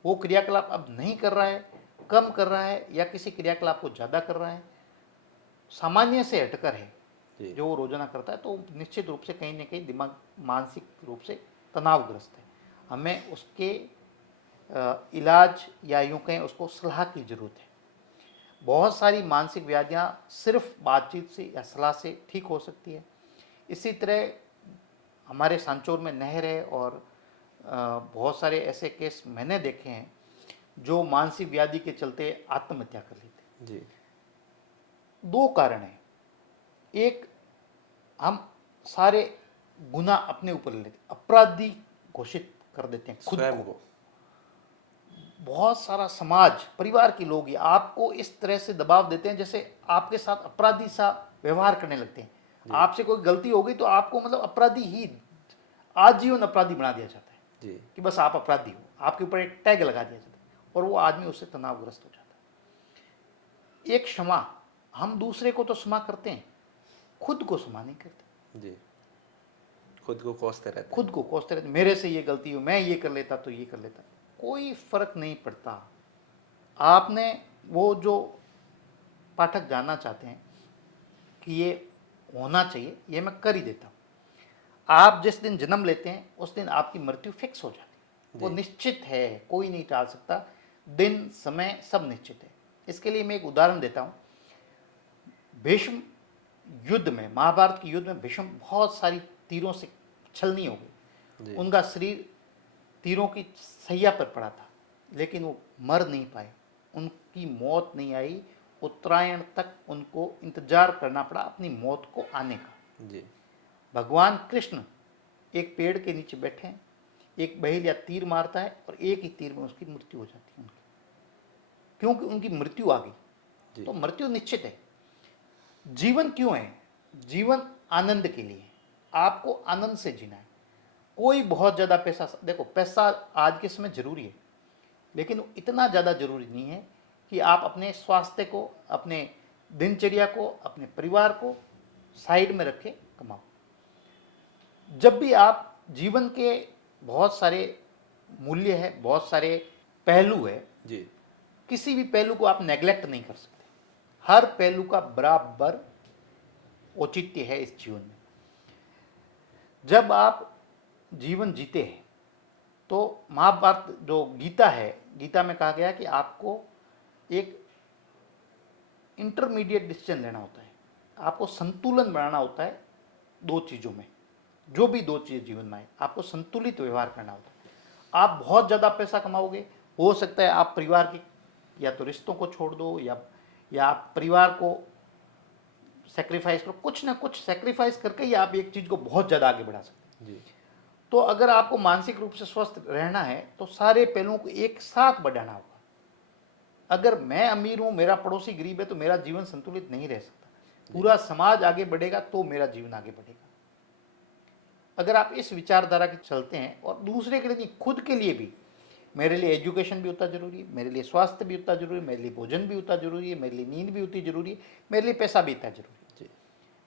वो क्रियाकलाप अब नहीं कर रहा है, कम कर रहा है, या किसी क्रियाकलाप को ज़्यादा कर रहा है, सामान्य से हटकर है जो वो रोजाना करता है, तो निश्चित रूप से कहीं ना कहीं दिमाग मानसिक रूप से तनावग्रस्त है। हमें उसके इलाज, या यूँ कहें उसको सलाह की ज़रूरत है। बहुत सारी मानसिक व्याधियाँ सिर्फ बातचीत से या सलाह से ठीक हो सकती है। इसी तरह हमारे सांचौर में नहर है, और बहुत सारे ऐसे केस मैंने देखे हैं जो मानसिक व्याधि के चलते आत्महत्या कर लेते हैं। जी दो कारण हैं। एक, हम सारे गुनाह अपने ऊपर ले लेते, अपराधी घोषित कर देते हैं खुद स्वयं को। को। बहुत सारा समाज, परिवार के लोग आपको इस तरह से दबाव देते हैं, जैसे आपके साथ अपराधी सा व्यवहार करने लगते हैं। आपसे कोई गलती हो गई तो आपको मतलब अपराधी ही, आजीवन अपराधी बना दिया जाता है जी कि बस आप अपराधी हो, आपके ऊपर एक टैग लगा दिया जाता है, और वो आदमी उससे तनावग्रस्त हो जाता है। एक क्षमा, हम दूसरे को तो क्षमा करते हैं, खुद को क्षमा नहीं करते। जी खुद को कोसते रहते हैं। खुद को कोसते रहते, मेरे से ये गलती हो, मैं ये कर लेता तो ये कर लेता। कोई फर्क नहीं पड़ता। आपने वो जो पाठक जानना चाहते हैं कि ये होना चाहिए, ये मैं कर ही देता हूँ। आप जिस दिन जन्म लेते हैं उस दिन आपकी मृत्यु फिक्स हो जाती है, वो निश्चित है, कोई नहीं टाल सकता। दिन, समय सब निश्चित है। इसके लिए मैं एक उदाहरण देता हूँ। भीष्म युद्ध में, महाभारत के युद्ध में, भीष्म बहुत सारी तीरों से छलनी हो गई, उनका शरीर तीरों की सैया पर पड़ा था, लेकिन वो मर नहीं पाए, उनकी मौत नहीं आई। उत्तरायण तक उनको इंतजार करना पड़ा अपनी मौत को आने का। जी भगवान कृष्ण एक पेड़ के नीचे बैठे हैं, एक बहेलिया तीर मारता है और एक ही तीर में उसकी मृत्यु हो जाती है उनकी, क्योंकि उनकी मृत्यु आ गई। जी तो मृत्यु निश्चित है। जीवन क्यों है? जीवन आनंद के लिए है। आपको आनंद से जीना है। कोई बहुत ज़्यादा पैसा, देखो पैसा आज के समय जरूरी है, लेकिन इतना ज़्यादा जरूरी नहीं है कि आप अपने स्वास्थ्य को, अपने दिनचर्या को, अपने परिवार को साइड में रखे कमाओ। जब भी आप जीवन के बहुत सारे मूल्य है, बहुत सारे पहलू है, जी किसी भी पहलू को आप नेग्लेक्ट नहीं कर सकते। हर पहलू का बराबर औचित्य है इस जीवन में। जब आप जीवन जीते हैं तो महाभारत जो गीता है, गीता में कहा गया कि आपको एक इंटरमीडिएट डिसीजन लेना होता है, आपको संतुलन बनाना होता है दो चीज़ों में। जो भी दो चीज़ जीवन में आए, आपको संतुलित व्यवहार करना होता है। आप बहुत ज़्यादा पैसा कमाओगे, हो सकता है आप परिवार की या तो रिश्तों को छोड़ दो, या आप परिवार को सेक्रीफाइस करो, कुछ ना कुछ सेक्रीफाइस करके ही आप एक चीज़ को बहुत ज़्यादा आगे बढ़ा सकते हैं। जी तो अगर आपको मानसिक रूप से स्वस्थ रहना है तो सारे पहलुओं को एक साथ बढ़ाना होगा। अगर मैं अमीर हूं, मेरा पड़ोसी गरीब है, तो मेरा जीवन संतुलित नहीं रह सकता। पूरा समाज आगे बढ़ेगा तो मेरा जीवन आगे बढ़ेगा। अगर आप इस विचारधारा के चलते हैं, और दूसरे के लिए नहीं, खुद के लिए भी, मेरे लिए एजुकेशन भी उतना जरूरी है, मेरे लिए स्वास्थ्य भी उतना जरूरी है, मेरे लिए भोजन भी उतना जरूरी है, मेरे लिए नींद भी उतनी जरूरी है, मेरे लिए पैसा भी इतना जरूरी है। जी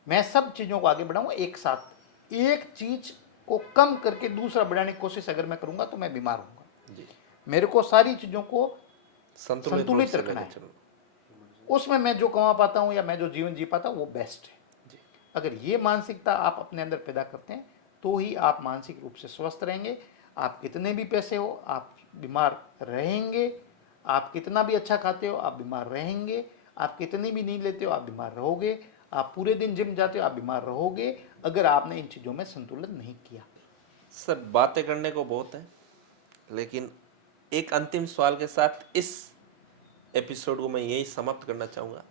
मैं सब चीज़ों को आगे बढ़ाऊंगा एक साथ। एक चीज़ को कम करके दूसरा बढ़ाने की कोशिश अगर मैं करूंगा तो मैं बीमार होऊंगा। जी मेरे को सारी चीज़ों को संतुलित रूप संतुलित से रखना लेकर है। चलो। उसमें मैं जो कमा पाता हूँ या मैं जो जीवन जी पाता हूँ वो बेस्ट है। जी अगर ये मानसिकता आप अपने अंदर पैदा करते हैं तो ही आप मानसिक रूप से स्वस्थ रहेंगे। आप कितने भी पैसे हो आप बीमार रहेंगे, आप कितना भी अच्छा खाते हो आप बीमार रहेंगे, आप कितनी भी नींद लेते हो आप बीमार रहोगे, आप पूरे दिन जिम जाते हो आप बीमार रहोगे, अगर आपने इन चीज़ों में संतुलन नहीं किया। सर बातें करने को बहुत है, लेकिन एक अंतिम सवाल के साथ इस एपिसोड को मैं यही समाप्त करना चाहूँगा।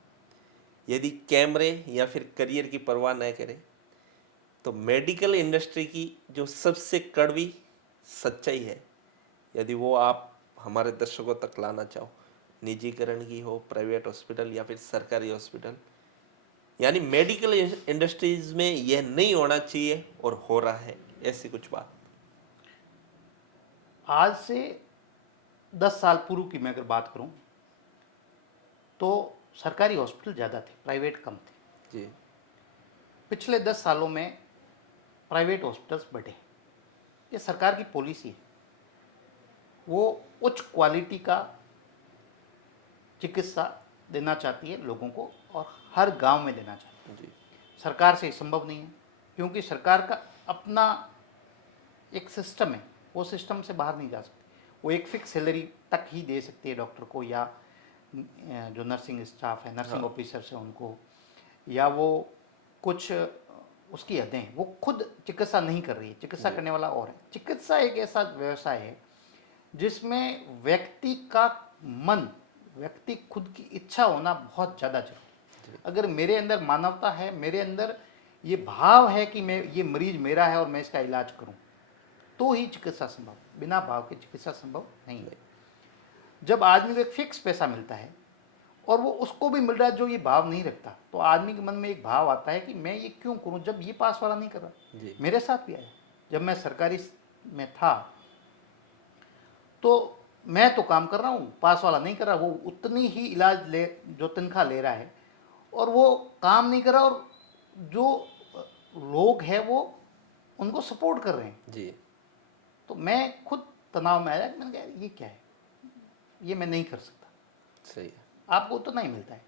यदि कैमरे या फिर करियर की परवाह न करें तो मेडिकल इंडस्ट्री की जो सबसे कड़वी सच्चाई है, यदि वो आप हमारे दर्शकों तक लाना चाहो, निजीकरण की हो, प्राइवेट हॉस्पिटल या फिर सरकारी हॉस्पिटल, यानी मेडिकल इंडस्ट्रीज में यह नहीं होना चाहिए और हो रहा है, ऐसी कुछ बात। आज से 10 साल पूर्व की मैं अगर बात करूं तो सरकारी हॉस्पिटल ज़्यादा थे, प्राइवेट कम थे। जी पिछले 10 सालों में प्राइवेट हॉस्पिटल्स बढ़े। ये सरकार की पॉलिसी है। वो उच्च क्वालिटी का चिकित्सा देना चाहती है लोगों को और हर गांव में देना चाहती है। जी सरकार से संभव नहीं है, क्योंकि सरकार का अपना एक सिस्टम है, वो सिस्टम से बाहर नहीं जा सकती। वो एक फिक्स सैलरी तक ही दे सकती है डॉक्टर को, या जो नर्सिंग स्टाफ है, नर्सिंग ऑफिसर्स है उनको, या वो कुछ उसकी हदें हैं। वो खुद चिकित्सा नहीं कर रही है, चिकित्सा करने वाला और है। चिकित्सा एक ऐसा व्यवसाय है जिसमें व्यक्ति का मन, व्यक्ति खुद की इच्छा होना बहुत ज़्यादा जरूरी है। अगर मेरे अंदर मानवता है, मेरे अंदर ये भाव है कि मैं, ये मरीज मेरा है और मैं इसका इलाज करूं, तो ही चिकित्सा संभव। बिना भाव के चिकित्सा संभव नहीं है। जब आदमी को एक फिक्स पैसा मिलता है और वो उसको भी मिल रहा है जो ये भाव नहीं रखता, तो आदमी के मन में एक भाव आता है कि मैं ये क्यों करूं जब ये पास वाला नहीं कर रहा। जी मेरे साथ भी आया। जब मैं सरकारी में था तो मैं तो काम कर रहा हूँ, पास वाला नहीं कर रहा, वो उतनी ही इलाज ले जो तनख्वाह ले रहा है, और वो काम नहीं कर रहा, और जो लोग हैं वो उनको सपोर्ट कर रहे हैं। जी तो मैं खुद तनाव में आया कि मैंने कहा ये क्या है, ये मैं नहीं कर सकता। सही है। आपको उतना ही मिलता है।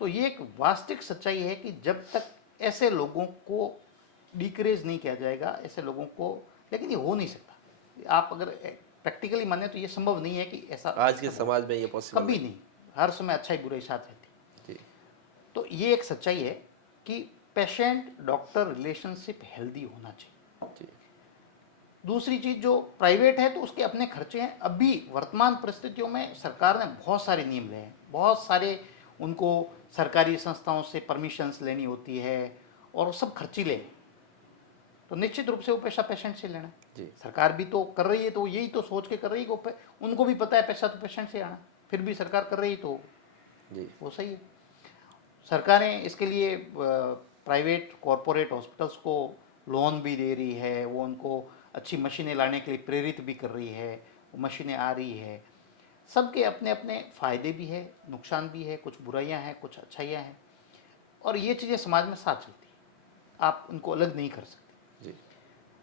तो ये एक वास्तविक सच्चाई है कि जब तक ऐसे लोगों को डिकरेज नहीं किया जाएगा, ऐसे लोगों को, लेकिन ये हो नहीं सकता। आप अगर प्रैक्टिकली माने तो ये संभव नहीं है कि ऐसा आज के समाज में ये पॉसिबल कभी नहीं। हर समय अच्छाई बुराई साथ रहती। जी तो ये एक सच्चाई है कि पेशेंट डॉक्टर रिलेशनशिप हेल्दी होना चाहिए। जी दूसरी चीज़ जो प्राइवेट है तो उसके अपने खर्चे हैं। अभी वर्तमान परिस्थितियों में सरकार ने बहुत सारे नियम लिए हैं, बहुत सारे उनको सरकारी संस्थाओं से परमिशंस लेनी होती है और वो सब खर्चीले हैं। तो निश्चित रूप से वो पैसा पेशेंट से लेना है। जी सरकार भी तो कर रही है, तो यही तो सोच के कर रही है कि उनको भी पता है पैसा तो पेशेंट से आना, फिर भी सरकार कर रही तो जी वो सही है। सरकारें इसके लिए प्राइवेट कॉरपोरेट हॉस्पिटल्स को लोन भी दे रही है, वो उनको अच्छी मशीनें लाने के लिए प्रेरित भी कर रही है, वो मशीनें आ रही है। सबके अपने अपने फ़ायदे भी है, नुकसान भी है, कुछ बुराइयां हैं, कुछ अच्छाइयाँ हैं, और ये चीज़ें समाज में साथ चलती हैं, आप उनको अलग नहीं कर सकते। जी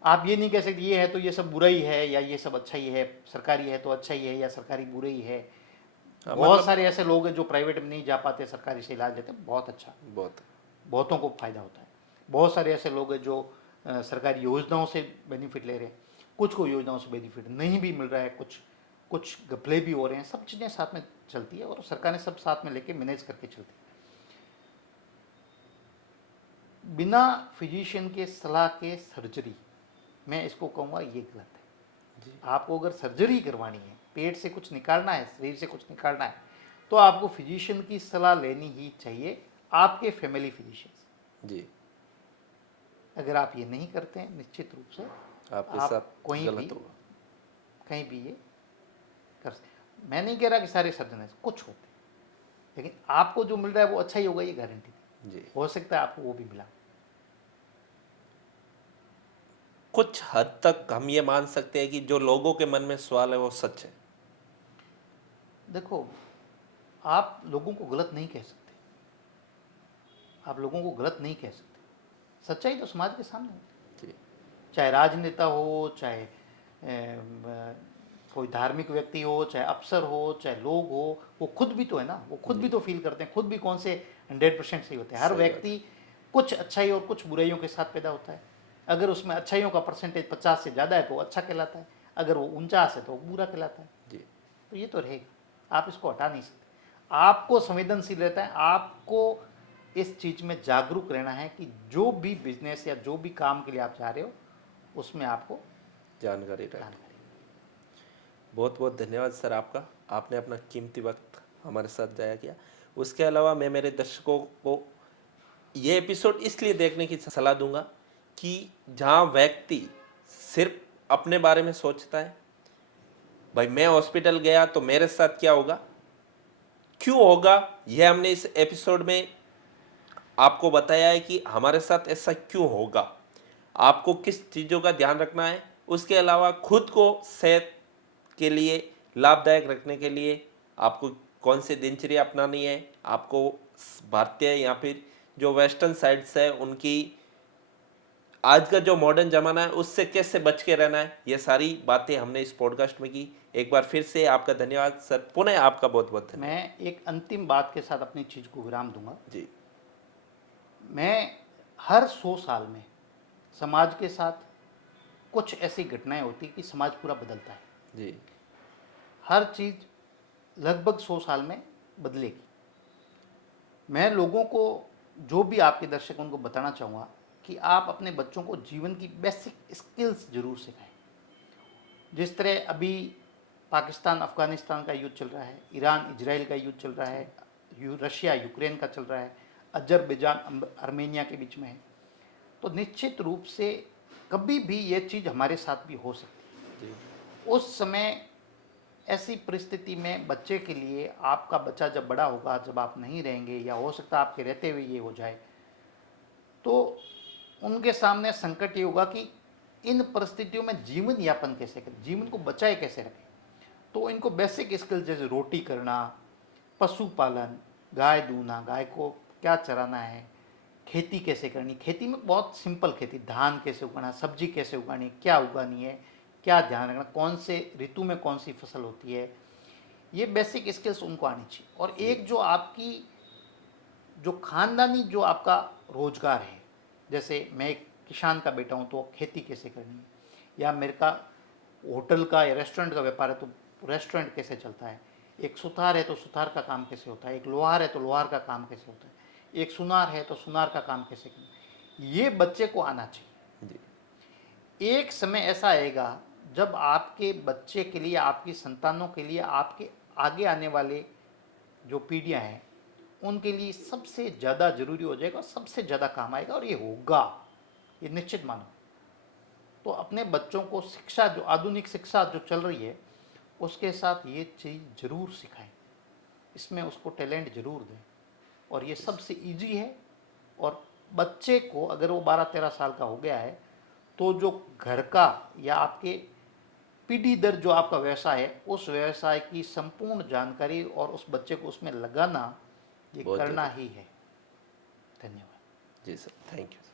आप ये नहीं कह सकते ये है तो ये सब बुरा ही है या ये सब अच्छा ही है, सरकारी है तो अच्छा ही है या सरकारी बुरा ही है। हाँ, बहुत मतलब सारे ऐसे लोग हैं जो प्राइवेट में नहीं जा पाते, सरकारी से इलाज लेते हैं, बहुत अच्छा, बहुत। बहुतों को फायदा होता है। बहुत सारे ऐसे लोग हैं जो सरकारी योजनाओं से बेनिफिट ले रहे हैं, कुछ को योजनाओं से बेनिफिट नहीं भी मिल रहा है, कुछ कुछ घपले भी हो रहे हैं। सब चीज़ें साथ में चलती है और सरकारें सब साथ में लेके मैनेज करके चलती है। बिना फिजिशियन के सलाह के सर्जरी, मैं इसको कहूँगा ये गलत है। जी आपको अगर सर्जरी करवानी है, पेट से कुछ निकालना है, शरीर से कुछ निकालना है, तो आपको फिजिशियन की सलाह लेनी ही चाहिए, आपके फैमिली फिजिशियन। जी अगर आप ये नहीं करते हैं, निश्चित रूप से आपके आप साथ कोई भी गलत होगा। कहीं भी ये कर सकते। मैं नहीं कह रहा कि सारे सर्जन हैं, कुछ होते हैं, लेकिन आपको जो मिल रहा है वो अच्छा ही होगा, ये गारंटी है। जी हो सकता है आपको वो भी मिला। कुछ हद तक हम ये मान सकते हैं कि जो लोगों के मन में सवाल है वो सच है। देखो, आप लोगों को गलत नहीं कह सकते, आप लोगों को गलत नहीं कह सकते। सच्चाई तो समाज के सामने है। जी चाहे राजनेता हो, चाहे कोई धार्मिक व्यक्ति हो, चाहे अफसर हो, चाहे लोग हो, वो खुद भी तो है ना, वो खुद भी जी तो फील करते हैं, खुद भी कौन से 100% सही होते हैं। हर सही बात व्यक्ति कुछ अच्छाई और कुछ बुराइयों के साथ पैदा होता है। अगर उसमें अच्छाइयों का परसेंटेज 50 से ज़्यादा है तो वो अच्छा कहलाता है, अगर वो 49 है तो वो बुरा कहलाता है। जी तो ये तो रहेगा, आप इसको हटा नहीं सकते। आपको संवेदनशील रहता है, आपको इस चीज़ में जागरूक रहना है कि जो भी बिजनेस या जो भी काम के लिए आप जा रहे हो उसमें आपको जानकारी रखें। जानकारी। बहुत बहुत धन्यवाद सर आपका, आपने अपना कीमती वक्त हमारे साथ जाया किया। उसके अलावा मैं मेरे दर्शकों को ये एपिसोड इसलिए देखने की सलाह दूंगा कि जहाँ व्यक्ति सिर्फ अपने बारे में सोचता है, भाई मैं हॉस्पिटल गया तो मेरे साथ क्या होगा, क्यों होगा, यह हमने इस एपिसोड में आपको बताया है कि हमारे साथ ऐसा क्यों होगा, आपको किस चीज़ों का ध्यान रखना है। उसके अलावा खुद को सेहत के लिए लाभदायक रखने के लिए आपको कौन सी दिनचर्या अपनानी है, आपको भारतीय या फिर जो वेस्टर्न साइड्स है उनकी आज का जो मॉडर्न ज़माना है उससे कैसे बच के रहना है, ये सारी बातें हमने इस पॉडकास्ट में की। एक बार फिर से आपका धन्यवाद सर, पुनः आपका बहुत बहुत धन्यवाद। मैं एक अंतिम बात के साथ अपनी चीज़ को विराम दूंगा। जी मैं हर 100 साल में समाज के साथ कुछ ऐसी घटनाएं होती कि समाज पूरा बदलता है। जी हर चीज़ लगभग 100 साल में बदलेगी। मैं लोगों को, जो भी आपके दर्शक उनको बताना चाहूँगा कि आप अपने बच्चों को जीवन की बेसिक स्किल्स जरूर सिखाएं। जिस तरह अभी पाकिस्तान अफ़गानिस्तान का युद्ध चल रहा है, ईरान इजराइल का युद्ध चल रहा है, रशिया यूक्रेन का चल रहा है, अजरबैजान आर्मेनिया के बीच में है, तो निश्चित रूप से कभी भी ये चीज़ हमारे साथ भी हो सकती है। जी उस समय ऐसी परिस्थिति में बच्चे के लिए, आपका बच्चा जब बड़ा होगा, जब आप नहीं रहेंगे या हो सकता है आपके रहते हुए ये हो जाए, तो उनके सामने संकट ये होगा कि इन परिस्थितियों में जीवन यापन कैसे करें, जीवन को बचाए कैसे रखें। तो इनको बेसिक स्किल जैसे रोटी करना, पशुपालन, गाय दूना, गाय को क्या चराना है, खेती कैसे करनी, खेती में बहुत सिंपल खेती, धान कैसे उगाना, सब्जी कैसे उगानी, क्या उगानी है, क्या ध्यान रखना, कौन से ऋतु में कौन सी फसल होती है, ये बेसिक स्किल्स उनको आनी चाहिए। और एक जो आपकी जो खानदानी जो आपका रोजगार है, जैसे मैं एक किसान का बेटा हूँ तो खेती कैसे करनी है, या मेरे का होटल का या रेस्टोरेंट का व्यापार है तो रेस्टोरेंट कैसे चलता है, एक सुथार है तो सुथार का काम कैसे होता है, एक लोहार है तो लोहार का काम कैसे होता है, एक सुनार है तो सुनार का काम कैसे करना है, ये बच्चे को आना चाहिए। जी एक समय ऐसा आएगा जब आपके बच्चे के लिए, आपकी संतानों के लिए, आपके आगे आने वाले जो पीढ़ियां हैं उनके लिए सबसे ज़्यादा ज़रूरी हो जाएगा, सबसे ज़्यादा काम आएगा, और ये होगा, ये निश्चित मानो। तो अपने बच्चों को शिक्षा, जो आधुनिक शिक्षा जो चल रही है, उसके साथ ये चीज़ ज़रूर सिखाएं, इसमें उसको टैलेंट ज़रूर दें, और ये सबसे इजी है। और बच्चे को अगर वो 12-13 साल का हो गया है तो जो घर का या आपके पीढ़ी दर जो आपका व्यवसाय है, उस व्यवसाय की संपूर्ण जानकारी और उस बच्चे को उसमें लगाना, ये बहुत करना जरूरी। ही है। धन्यवाद। जी सर, थैंक यू।